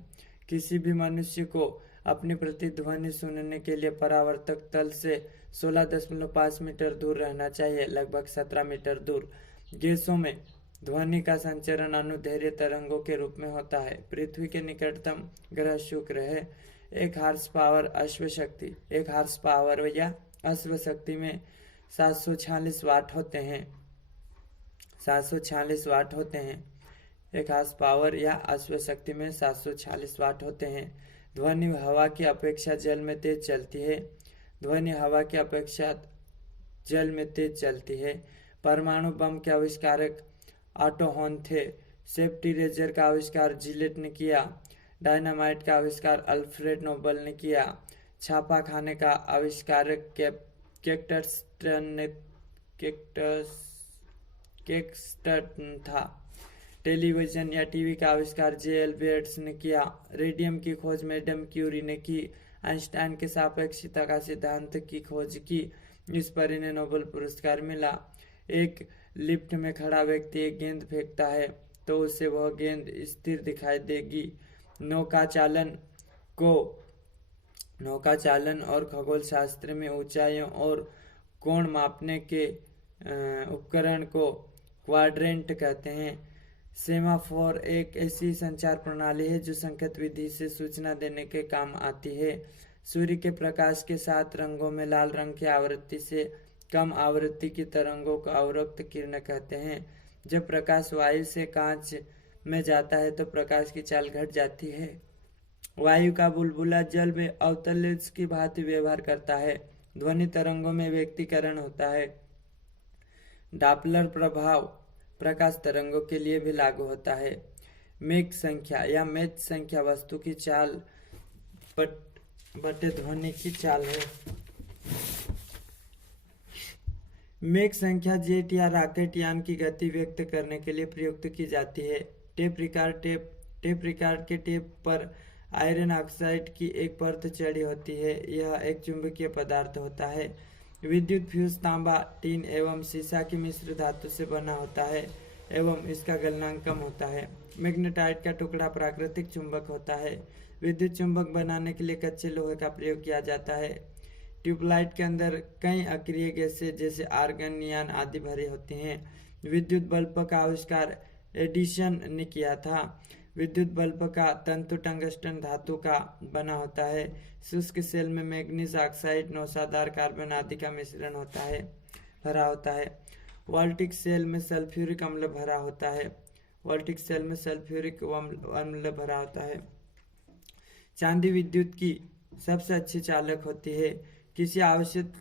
किसी भी मनुष्य को अपनी प्रतिध्वनि सुनने के लिए परावर्तक तल से 16.5 मीटर दूर रहना चाहिए, लगभग 17 मीटर दूर। गैसों में ध्वनि का संचरण अनुदैर्घ्य तरंगों के रूप में होता है। पृथ्वी के निकटतम ग्रह शुक्र है। 1 हॉर्स पावर या अश्वशक्ति में 746 वाट होते हैं। 1 हॉर्स पावर या अश्वशक्ति में 746 वाट होते हैं। ध्वनि हवा की अपेक्षा जल में तेज चलती है। परमाणु बम के आविष्कारक ऑटो होन थे। सेफ्टी रेजर का आविष्कार जिलेट ने किया। डायनामाइट का आविष्कार अल्फ्रेड नोबल ने किया। छापा खाने का आविष्कारक केक्सटन था। टेलीविजन या टीवी का आविष्कार J.L. बेयर्ड्स ने किया। रेडियम की खोज मैडम क्यूरी ने की। आइंस्टाइन के सापेक्षता का सिद्धांत की खोज की। इस पर इन्हें नोबेल पुरस्कार मिला। एक लिफ्ट में खड़ा व्यक्ति एक गेंद फेंकता है तो उसे वह गेंद स्थिर दिखाई देगी। नौकाचालन और खगोल शास्त्र में ऊंचाइयों और कोण मापने के उपकरण को क्वाड्रेंट कहते हैं। सेमाफोर एक ऐसी संचार प्रणाली है जो संकेत विधि से सूचना देने के काम आती है। सूर्य के प्रकाश के 7 रंगों में लाल रंग की आवृत्ति से कम आवृत्ति की तरंगों को अवरक्त किरण कहते हैं। जब प्रकाश वायु से कांच में जाता है तो प्रकाश की चाल घट जाती है। वायु का बुलबुला जल में अवतलज की भांति व्यवहार करता है। ध्वनि तरंगों में व्यक्तीकरण होता है। डॉपलर प्रभाव प्रकाश तरंगों के लिए भी लागू होता है। मेघ संख्या या मेघ संख्या वस्तु की चाल बटे ध्वनि की चाल है। मेघ संख्या जेट या रॉकेट यान की गति व्यक्त करने के लिए प्रयुक्त की जाती है। टेप रिकॉर्ड के टेप पर आयरन ऑक्साइड की एक परत चढ़ी होती है। यह एक चुंबकीय पदार्थ होता है। विद्युत फ्यूज तांबा, टीन एवं सीसा की मिश्र धातु से बना होता है एवं इसका गलनांक कम होता है। मैग्नेटाइट का टुकड़ा प्राकृतिक चुंबक होता है। विद्युत चुंबक बनाने के लिए कच्चे लोहे का प्रयोग किया जाता है। ट्यूबलाइट के अंदर कई अक्रिय गैसें जैसे आर्गन, नियान आदि भरी होती हैं। विद्युत बल्ब का आविष्कार एडिसन ने किया था। विद्युत बल्ब का तंतु टंगस्टन धातु का बना होता है। शुष्क सेल में मैग्नीज ऑक्साइड, नौसादार कार्बन आदि का मिश्रण भरा होता है। वोल्टिक सेल में सल्फ्यूरिक अम्ल भरा होता है। चांदी विद्युत की सबसे अच्छी चालक होती है। किसी आवश्यक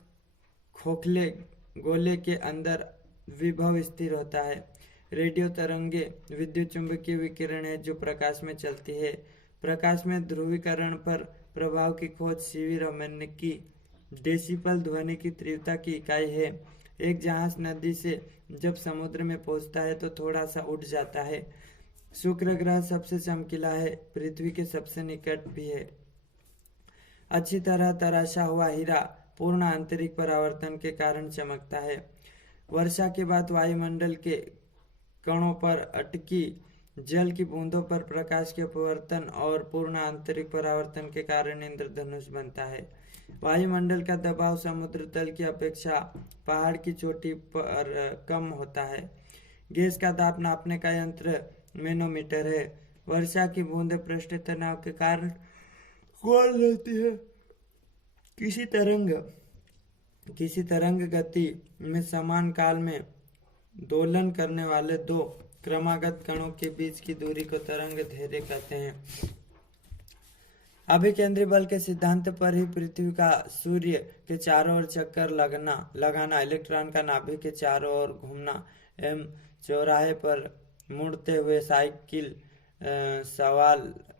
खोखले गोले के अंदर विभव स्थिर होता है। रेडियो तरंगे विद्युत चुंबकीय विकिरण है जो प्रकाश में चलती है। प्रकाश में ध्रुवीकरण पर प्रभाव की खोज सीवी रमन की डेसिबल ध्वनि की तीव्रता की इकाई है। एक जहाज नदी से जब समुद्र में पहुंचता है तो थोड़ा सा उठ जाता है। शुक्र ग्रह सबसे चमकीला है, पृथ्वी के सबसे निकट भी है। अच्छी तरह तराशा हुआ हीरा पूर्ण आंतरिक परावर्तन के कारण चमकता है। वर्षा के बाद वायुमंडल के कणों पर अटकी जल की बूंदों पर प्रकाश के अपवर्तन और पूर्ण आंतरिक परावर्तन के कारण इंद्रधनुष बनता है। वायुमंडल का दबाव समुद्र तल की अपेक्षा पहाड़ की चोटी पर कम होता है। गैस का दाब नापने का यंत्र मैनोमीटर है। वर्षा की बूंदें पृष्ठ तनाव के कारण खोल रहती है। किसी तरंग गति में समान काल में दोलन करने वाले दो क्रमागत कणों के बीच की दूरी को तरंग दैर्घ्य कहते हैं। अभिकेंद्री बल के सिद्धांत पर ही पृथ्वी का सूर्य के चारों ओर चक्कर लगाना, इलेक्ट्रॉन का नाभिक के चारों ओर घूमना एवं चौराहे पर मुड़ते हुए साइकिल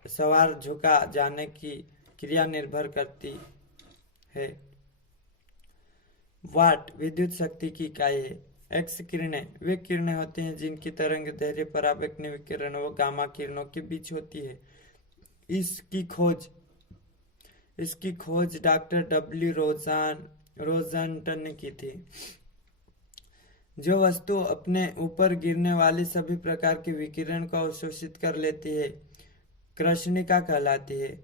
सवार झुका जाने की क्रिया निर्भर करती है। वाट विद्युत शक्ति की इकाई है। एक्स किरणें वे किरणें होती हैं जिनकी तरंग दैर्घ्य पराबैंगनी विकिरण व गामा किरणों के बीच होती है। इसकी खोज डॉक्टर डब्ल्यू रोजंटन ने की थी। जो वस्तु अपने ऊपर गिरने वाली सभी प्रकार के विकिरण को अवशोषित कर लेती है कृष्णिका कहलाती है।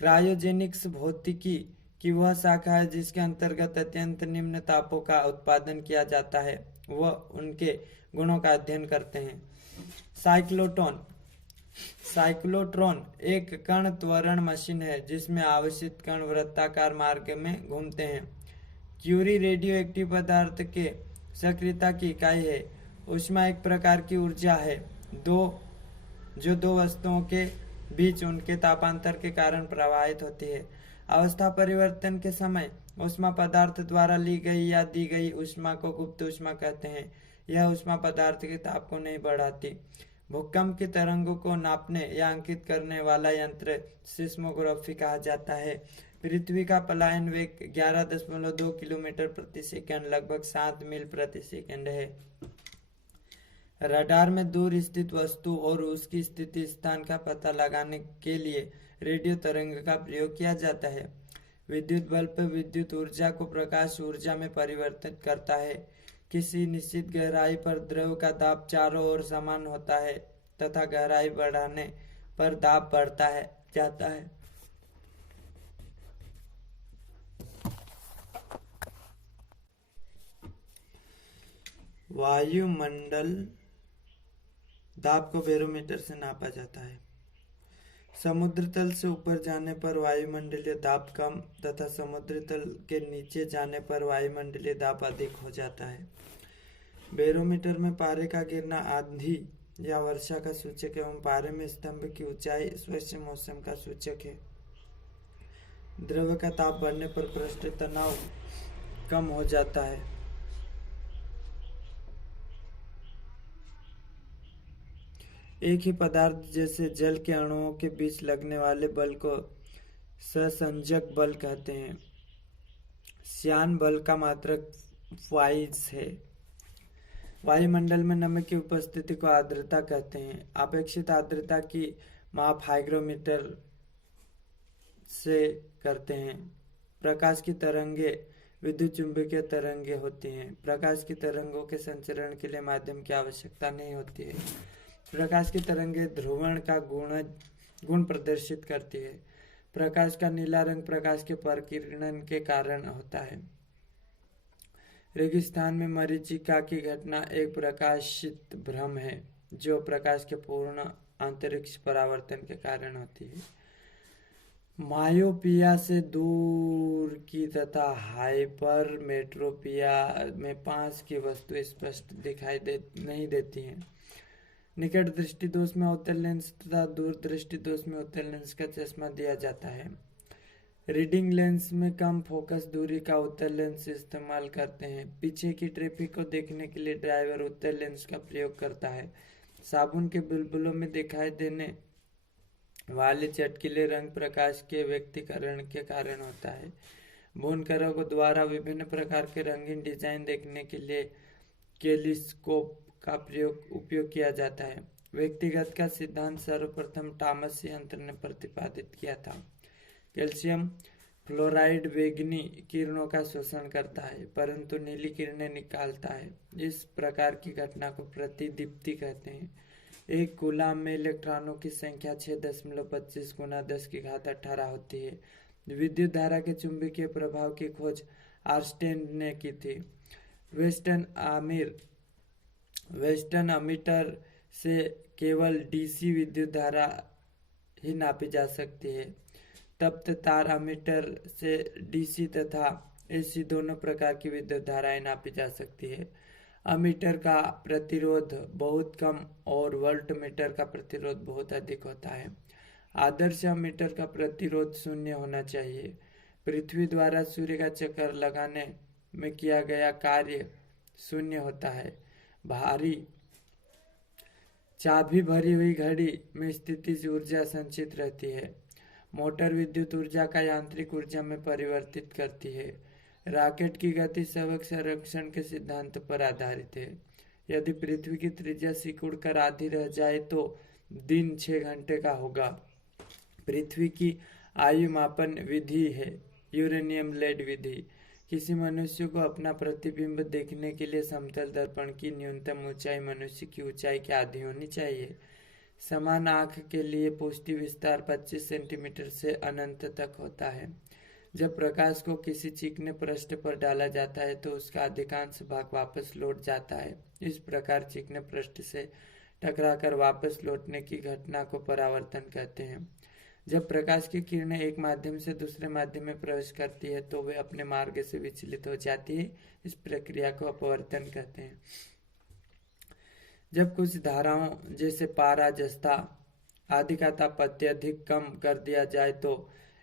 क्रायोजेनिक्स भौतिकी की वह शाखा है जिसके अंतर्गत अत्यंत निम्न तापों का उत्पादन किया जाता है। वह उनके गुणों का अध्ययन करते हैं। साइक्लोट्रॉन एक कण त्वरण मशीन है जिसमें आवेशित कण वृत्ताकार मार्ग में घूमते हैं। क्यूरी रेडियो एक्टिव पदार्थ के सक्रियता की इकाई है। ऊष्मा एक प्रकार की ऊर्जा है जो दो वस्तुओं के बीच उनके तापांतर के कारण प्रवाहित होती है। अवस्था परिवर्तन के समय ऊष्मा पदार्थ द्वारा ली गई या दी गई ऊष्मा को गुप्त ऊष्मा कहते हैं। यह ऊष्मा पदार्थ के ताप को नहीं बढ़ाती। भूकंप की तरंगों को नापने या अंकित करने वाला यंत्र सिस्मोग्राफी कहा जाता है। पृथ्वी का पलायन वेग 11.2 किलोमीटर प्रति सेकंड लगभग 7 मील प्रति सेकंड है। रडार में दूर स्थित वस्तु और उसकी स्थिति स्थान का पता लगाने के लिए रेडियो तरंग का प्रयोग किया जाता है। विद्युत बल्ब विद्युत ऊर्जा को प्रकाश ऊर्जा में परिवर्तित करता है। किसी निश्चित गहराई पर द्रव का दाब चारों ओर समान होता है तथा गहराई बढ़ाने पर दाब जाता है। वायुमंडल दाब को बैरोमीटर से नापा जाता है। समुद्र तल से ऊपर जाने पर वायुमंडलीय दाब कम तथा समुद्र तल के नीचे जाने पर वायुमंडलीय दाब अधिक हो जाता है। बैरोमीटर में पारे का गिरना आंधी या वर्षा का सूचक एवं पारे में स्तंभ की ऊंचाई स्वच्छ मौसम का सूचक है। द्रव का ताप बढ़ने पर पृष्ठ तनाव कम हो जाता है। एक ही पदार्थ जैसे जल के अणुओं के बीच लगने वाले बल को सहसंयोजक बल कहते हैं। श्यान बल का मात्रक वाइज है। वायुमंडल में नमी की उपस्थिति को आर्द्रता कहते हैं। अपेक्षित आर्द्रता की माप हाइग्रोमीटर से करते हैं। प्रकाश की तरंगे विद्युत चुंबकीय तरंगे होती हैं। प्रकाश की तरंगों के संचरण के लिए माध्यम की आवश्यकता नहीं होती है। प्रकाश की तरंगे ध्रुवण का गुण प्रदर्शित करती है। प्रकाश का नीला रंग प्रकाश के परिकिरण के कारण होता है। रेगिस्तान में मरीचिका की घटना एक प्रकाशित भ्रम है जो प्रकाश के पूर्ण अंतरिक्ष परावर्तन के कारण होती है। मायोपिया से दूर की तथा हाइपरमेट्रोपिया में पास की वस्तु स्पष्ट नहीं देती है। निकट दृष्टि दोष में उत्तल लेंस तथा दूर दृष्टि दोष में उत्तल लेंस का चश्मा दिया जाता है। रीडिंग लेंस में कम फोकस दूरी का उत्तल लेंस इस्तेमाल करते हैं। पीछे की ट्रैफिक को देखने के लिए ड्राइवर उत्तल लेंस का प्रयोग करता है। साबुन के बुलबुलों में दिखाई देने वाले चटकीले रंग प्रकाश के व्यक्तीकरण के कारण होता है। बुनकरों को द्वारा विभिन्न प्रकार के रंगीन डिजाइन देखने के लिए टेलीस्कोप का उपयोग किया जाता है। व्यक्तिगत का सिद्धांत सर्वप्रथम टॉमस यंत्र ने प्रतिपादित किया था। कैल्शियम फ्लोराइड बैंगनी किरणों का शोषण करता है परंतु नीली किरणें निकालता है। इस प्रकार की घटना को प्रतिदीप्ति कहते हैं। एक कूलाम में इलेक्ट्रॉनों की संख्या 6.25 गुना 10 की घात 18 होती है। विद्युत धारा के चुंबकीय प्रभाव की खोज आर्स्टेन ने की थी। वेस्टर्न अमीटर से केवल डीसी विद्युत धारा ही नापी जा सकती है। तप्त तार अमीटर से डीसी तथा एसी दोनों प्रकार की विद्युत धाराएं नापी जा सकती है। अमीटर का प्रतिरोध बहुत कम और वोल्टमीटर का प्रतिरोध बहुत अधिक होता है। आदर्श अमीटर का प्रतिरोध 0 होना चाहिए। पृथ्वी द्वारा सूर्य का चक्कर लगाने में किया गया कार्य 0 होता है। भारी चाबी भरी हुई घड़ी में स्थितिज ऊर्जा संचित रहती है। मोटर विद्युत ऊर्जा का यांत्रिक ऊर्जा में परिवर्तित करती है। रॉकेट की गति सबक संरक्षण के सिद्धांत पर आधारित है। यदि पृथ्वी की त्रिज्या सिकुड़ कर आधी रह जाए तो दिन 6 घंटे का होगा। पृथ्वी की आयु मापन विधि है यूरेनियम लेड विधि। किसी मनुष्य को अपना प्रतिबिंब देखने के लिए समतल दर्पण की न्यूनतम ऊंचाई मनुष्य की ऊंचाई के आधी होनी चाहिए। समान आंख के लिए पुष्टि विस्तार 25 सेंटीमीटर से अनंत तक होता है। जब प्रकाश को किसी चिकने पृष्ठ पर डाला जाता है तो उसका अधिकांश भाग वापस लौट जाता है। इस प्रकार चिकने पृष्ठ से टकराकर वापस लौटने की घटना को परावर्तन कहते हैं। जब प्रकाश की किरणें एक माध्यम से दूसरे माध्यम में प्रवेश करती है तो वे अपने मार्ग से विचलित हो जाती है। इस प्रक्रिया को अपवर्तन कहते हैं। जब कुछ धाराओं जैसे पारा जस्ता आदि का ताप अत्यधिक कम कर दिया जाए तो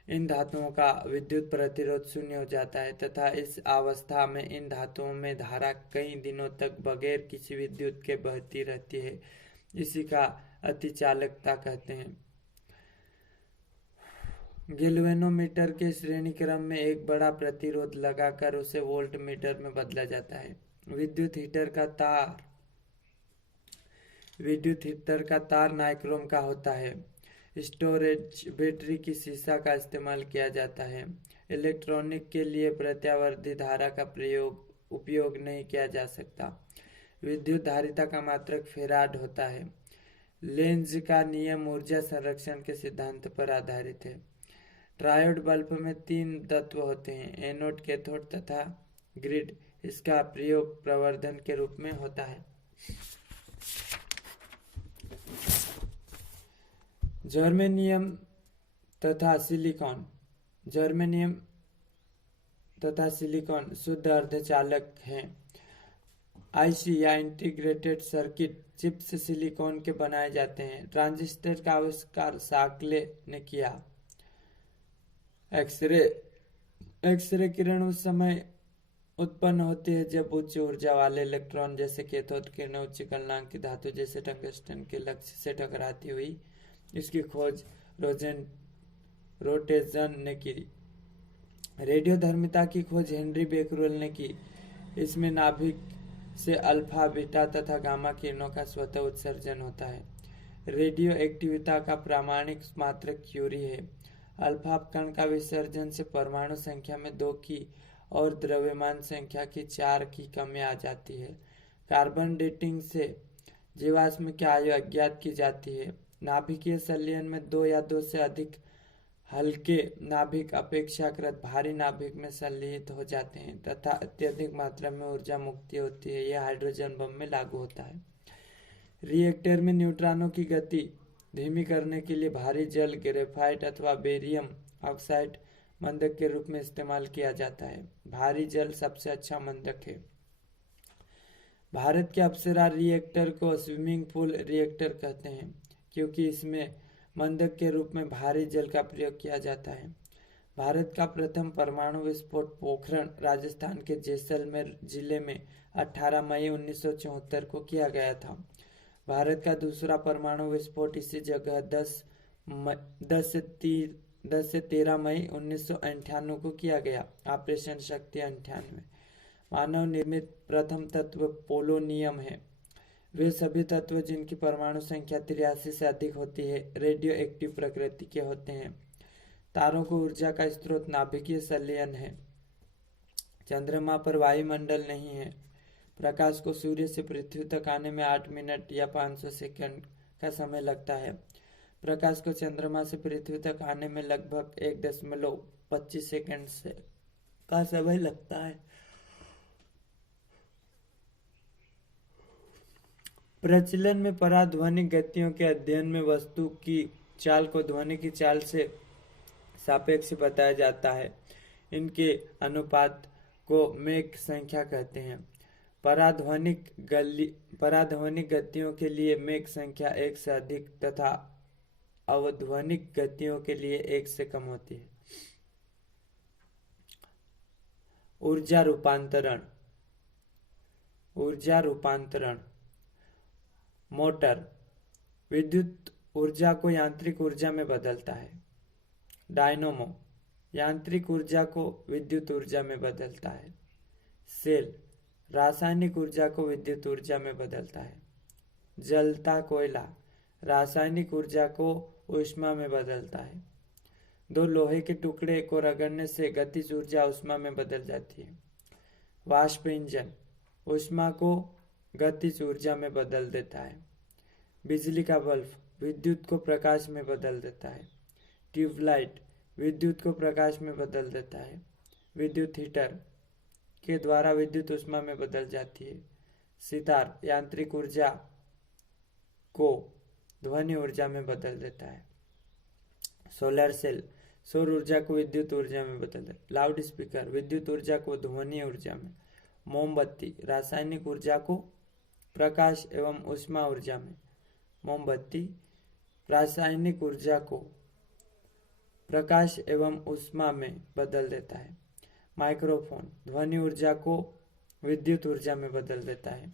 इन धातुओं का विद्युत प्रतिरोध 0 हो जाता है तथा इस अवस्था में इन धातुओं में धारा कई दिनों तक बगैर किसी विद्युत के बहती रहती है। इसी का अतिचालकता कहते हैं। गैल्वेनोमीटर के श्रेणी क्रम में एक बड़ा प्रतिरोध लगाकर उसे वोल्ट मीटर में बदला जाता है। विद्युत हीटर का तार नाइक्रोम का होता है। स्टोरेज बैटरी की शीशा का इस्तेमाल किया जाता है। इलेक्ट्रॉनिक के लिए प्रत्यावर्ती धारा का उपयोग नहीं किया जा सकता। विद्युत धारिता का मात्रक फेराड होता है। लेंज का नियम ऊर्जा संरक्षण के सिद्धांत पर आधारित है। ट्रायोड बल्ब में 3 तत्व होते हैं, एनोड, कैथोड तथा ग्रिड। इसका प्रयोग प्रवर्धन के रूप में होता है। जर्मेनियम तथा सिलिकॉन शुद्ध अर्धचालक हैं। आईसी या इंटीग्रेटेड सर्किट चिप्स सिलिकॉन के बनाए जाते हैं। ट्रांजिस्टर का आविष्कार शाक्ले ने किया। एक्सरे किरण उस समय उत्पन्न होती है जब उच्च ऊर्जा वाले इलेक्ट्रॉन जैसे कैथोड किरणें उच्च गलनांक की धातु जैसे टंगस्टन के लक्ष्य से टकराती हुई। इसकी खोज रोटेजन ने की। रेडियोधर्मिता की खोज हेनरी बेकरेल ने की। इसमें नाभिक से अल्फा, बीटा तथा गामा किरणों का स्वतः उत्सर्जन होता है। रेडियो एक्टिविता का प्रामाणिक मात्रक क्यूरी है। अल्फा कण का विसर्जन से परमाणु संख्या में 2 की और द्रव्यमान संख्या की 4 की कमी आ जाती है। कार्बन डेटिंग से जीवाश्म की आयु अज्ञात की जाती है। नाभिकीय संलयन में 2 या 2 से अधिक हल्के नाभिक अपेक्षाकृत भारी नाभिक में संलयित हो जाते हैं तथा अत्यधिक मात्रा में ऊर्जा मुक्ति होती है। यह हाइड्रोजन बम में लागू होता है। रिएक्टर में न्यूट्रॉनों की गति धीमी करने के लिए भारी जल, ग्रेफाइट अथवा बेरियम ऑक्साइड मंदक के रूप में इस्तेमाल किया जाता है। भारी जल सबसे अच्छा मंदक है। भारत के अप्सरा रिएक्टर को स्विमिंग पूल रिएक्टर कहते हैं क्योंकि इसमें मंदक के रूप में भारी जल का प्रयोग किया जाता है। भारत का प्रथम परमाणु विस्फोट पोखरण राजस्थान के जैसलमेर जिले में 18 मई 1974 को किया गया था। भारत का दूसरा परमाणु विस्फोट इसी जगह 10 से 13 मई 1998 को किया गया। ऑपरेशन शक्ति 98। मानव निर्मित प्रथम तत्व पोलोनियम है। वे सभी तत्व जिनकी परमाणु संख्या 83 से अधिक होती है रेडियो एक्टिव प्रकृति के होते हैं। तारों को ऊर्जा का स्रोत नाभिकीय संलयन है। चंद्रमा पर वायुमंडल नहीं है। प्रकाश को सूर्य से पृथ्वी तक आने में 8 मिनट या 500 सेकंड का समय लगता है। प्रकाश को चंद्रमा से पृथ्वी तक आने में लगभग 1.25 सेकंड का समय लगता है। प्रचलन में पराध्वनिक गतियों के अध्ययन में वस्तु की चाल को ध्वनि की चाल से सापेक्ष बताया जाता है। इनके अनुपात को मेक संख्या कहते हैं। पराध्वनिक गतियों के लिए मेक संख्या 1 से अधिक तथा अवध्वनिक गतियों के लिए 1 से कम होती है। ऊर्जा रूपांतरण मोटर विद्युत ऊर्जा को यांत्रिक ऊर्जा में बदलता है। डायनोमो यांत्रिक ऊर्जा को विद्युत ऊर्जा में बदलता है। सेल रासायनिक ऊर्जा को विद्युत ऊर्जा में बदलता है। जलता कोयला रासायनिक ऊर्जा को ऊष्मा में बदलता है। 2 लोहे के टुकड़े को रगड़ने से गतिज ऊर्जा ऊष्मा में बदल जाती है। वाष्प इंजन ऊष्मा को गतिज ऊर्जा में बदल देता है। बिजली का बल्ब विद्युत को प्रकाश में बदल देता है। ट्यूबलाइट विद्युत को प्रकाश में बदल देता है। विद्युत हीटर के द्वारा विद्युत ऊष्मा में बदल जाती है। सितार यांत्रिक ऊर्जा को ध्वनि ऊर्जा में बदल देता है। सोलर सेल सौर ऊर्जा को विद्युत ऊर्जा में बदल देता है। लाउड स्पीकर विद्युत ऊर्जा को ध्वनि ऊर्जा में। मोमबत्ती रासायनिक ऊर्जा को प्रकाश एवं ऊष्मा ऊर्जा में। मोमबत्ती रासायनिक ऊर्जा को प्रकाश एवं ऊष्मा में बदल देता है। माइक्रोफोन ध्वनि ऊर्जा को विद्युत ऊर्जा में बदल देता है।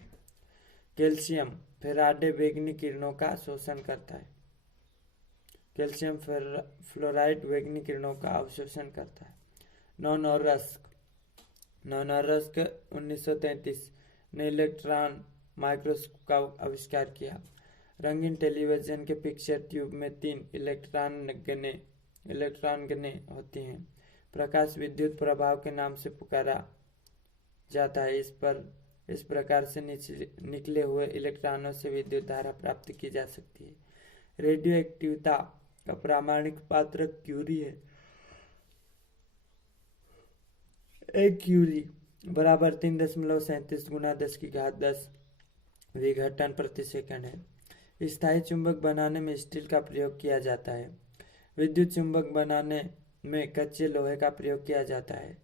कैल्शियम फेराडे वैगनी किरणों का शोषण करता है। कैल्शियम फ्लोराइड वैगनी किरणों का अवशोषण करता है। नॉनरस्क 1933 ने इलेक्ट्रॉन माइक्रोस्कोप का आविष्कार किया। रंगीन टेलीविजन के पिक्चर ट्यूब में 3 इलेक्ट्रॉन गने होती हैं। प्रकाश विद्युत प्रभाव के नाम से पुकारा जाता है। इस प्रकार से निकले हुए इलेक्ट्रॉनों से विद्युत धारा प्राप्त की जा सकती है। रेडियो एक्टिविता का प्रामाणिक मात्रक क्यूरी है। 1 क्यूरी बराबर 3.37 × 10⁻10 विघटन प्रति सेकंड है। स्थायी चुंबक बनाने में स्टील का प्रयोग किया जाता है। विद्युत चुंबक बनाने में कच्चे लोहे का प्रयोग किया जाता है।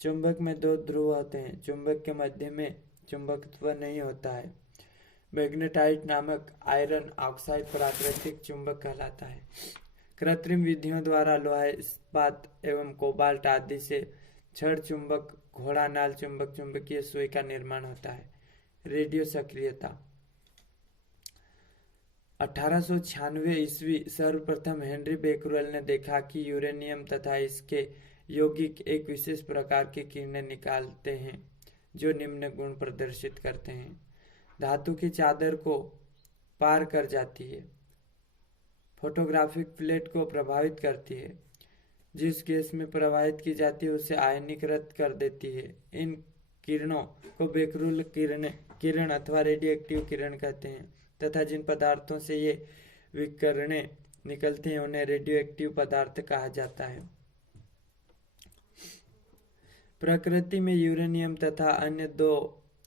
चुंबक में 2 ध्रुव होते हैं। चुंबक के मध्य में चुंबकत्व नहीं होता है। मैग्नेटाइट नामक आयरन ऑक्साइड प्राकृतिक चुंबक कहलाता है। कृत्रिम विधियों द्वारा लोहा, इस्पात एवं कोबाल्ट आदि से छड़ चुंबक, घोड़ा नाल चुंबक, चुंबकीय सुई का निर्माण होता है। रेडियो सक्रियता 1896 ईस्वी सर्वप्रथम हेनरी बेकरल ने देखा कि यूरेनियम तथा इसके यौगिक एक विशेष प्रकार की किरणें निकालते हैं जो निम्न गुण प्रदर्शित करते हैं। धातु की चादर को पार कर जाती है, फोटोग्राफिक प्लेट को प्रभावित करती है, जिस गैस में प्रवाहित की जाती है उसे आयनीकृत कर देती है। इन किरणों को बेकरल किरण अथवा रेडियोएक्टिव किरण कहते हैं तथा जिन पदार्थों से ये विकिरणें निकलती हैं उन्हें रेडियोएक्टिव पदार्थ कहा जाता है। प्रकृति में यूरेनियम तथा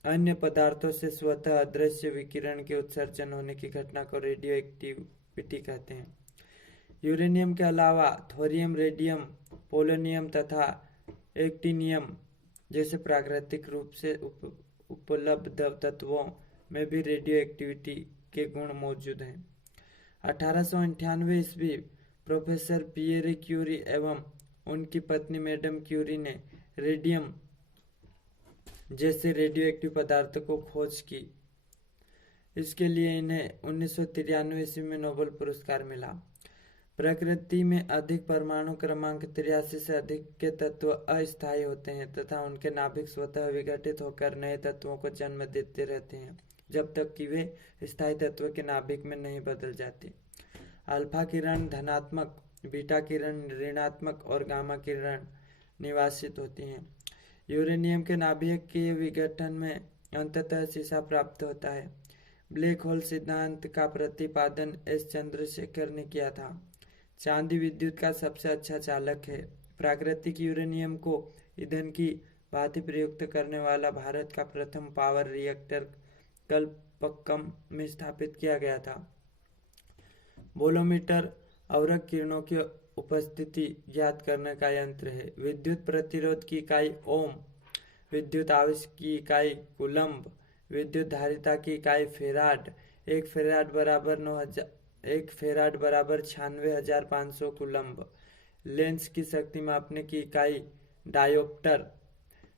अन्य पदार्थों से स्वतः अदृश्य विकिरण के उत्सर्जन होने की घटना को रेडियोएक्टिविटी कहते हैं। यूरेनियम के अलावा थोरियम, रेडियम, पोलोनियम तथा एक्टिनियम जैसे प्राकृतिक रूप से उपलब्ध तत्वों में भी रेडियोएक्टिविटी के गुण मौजूद हैं। 1898 ईस्वी प्रोफेसर पियरे क्यूरी एवं उनकी पत्नी मैडम क्यूरी ने रेडियम जैसे रेडियोएक्टिव पदार्थ को खोज की। इसके लिए इन्हें 1993 ईस्वी में नोबेल पुरस्कार मिला। प्रकृति में अधिक परमाणु क्रमांक 83 से अधिक के तत्व अस्थायी होते हैं तथा उनके नाभिक स्वतः विघटित होकर नए तत्वों को जन्म देते रहते हैं जब तक कि वे स्थायी तत्व के नाभिक में नहीं बदल जाते। अल्फा किरण धनात्मक, बीटा किरण ऋणात्मक और गामा किरण निवासित होती हैं। यूरेनियम के नाभिक के विघटन में अंततः शीशा प्राप्त होता है। ब्लैक होल सिद्धांत का प्रतिपादन एस चंद्रशेखर ने किया था। चांदी विद्युत का सबसे अच्छा चालक है। प्राकृतिक यूरेनियम को ईंधन की भांति प्रयुक्त करने वाला भारत का प्रथम पावर रिएक्टर कलपक्कम में स्थापित किया गया था। बोलोमीटर अवरक किरणों की उपस्थिति ज्ञात करने का यंत्र है। विद्युत प्रतिरोध की इकाई ओम, विद्युत आवेश की इकाई कूलम्ब, विद्युत धारिता की इकाई फेराड। एक फेराड बराबर 96,500 कूलम्ब। लेंस की शक्ति मापने की इकाई डायोप्टर।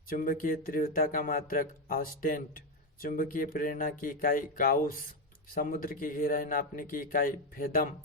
चुंबकीय तीव्रता का मात्रक ऑस्टेंट। चुंबकीय प्रेरणा की इकाई गाउस। समुद्र की गहराई नापने की इकाई फेदम।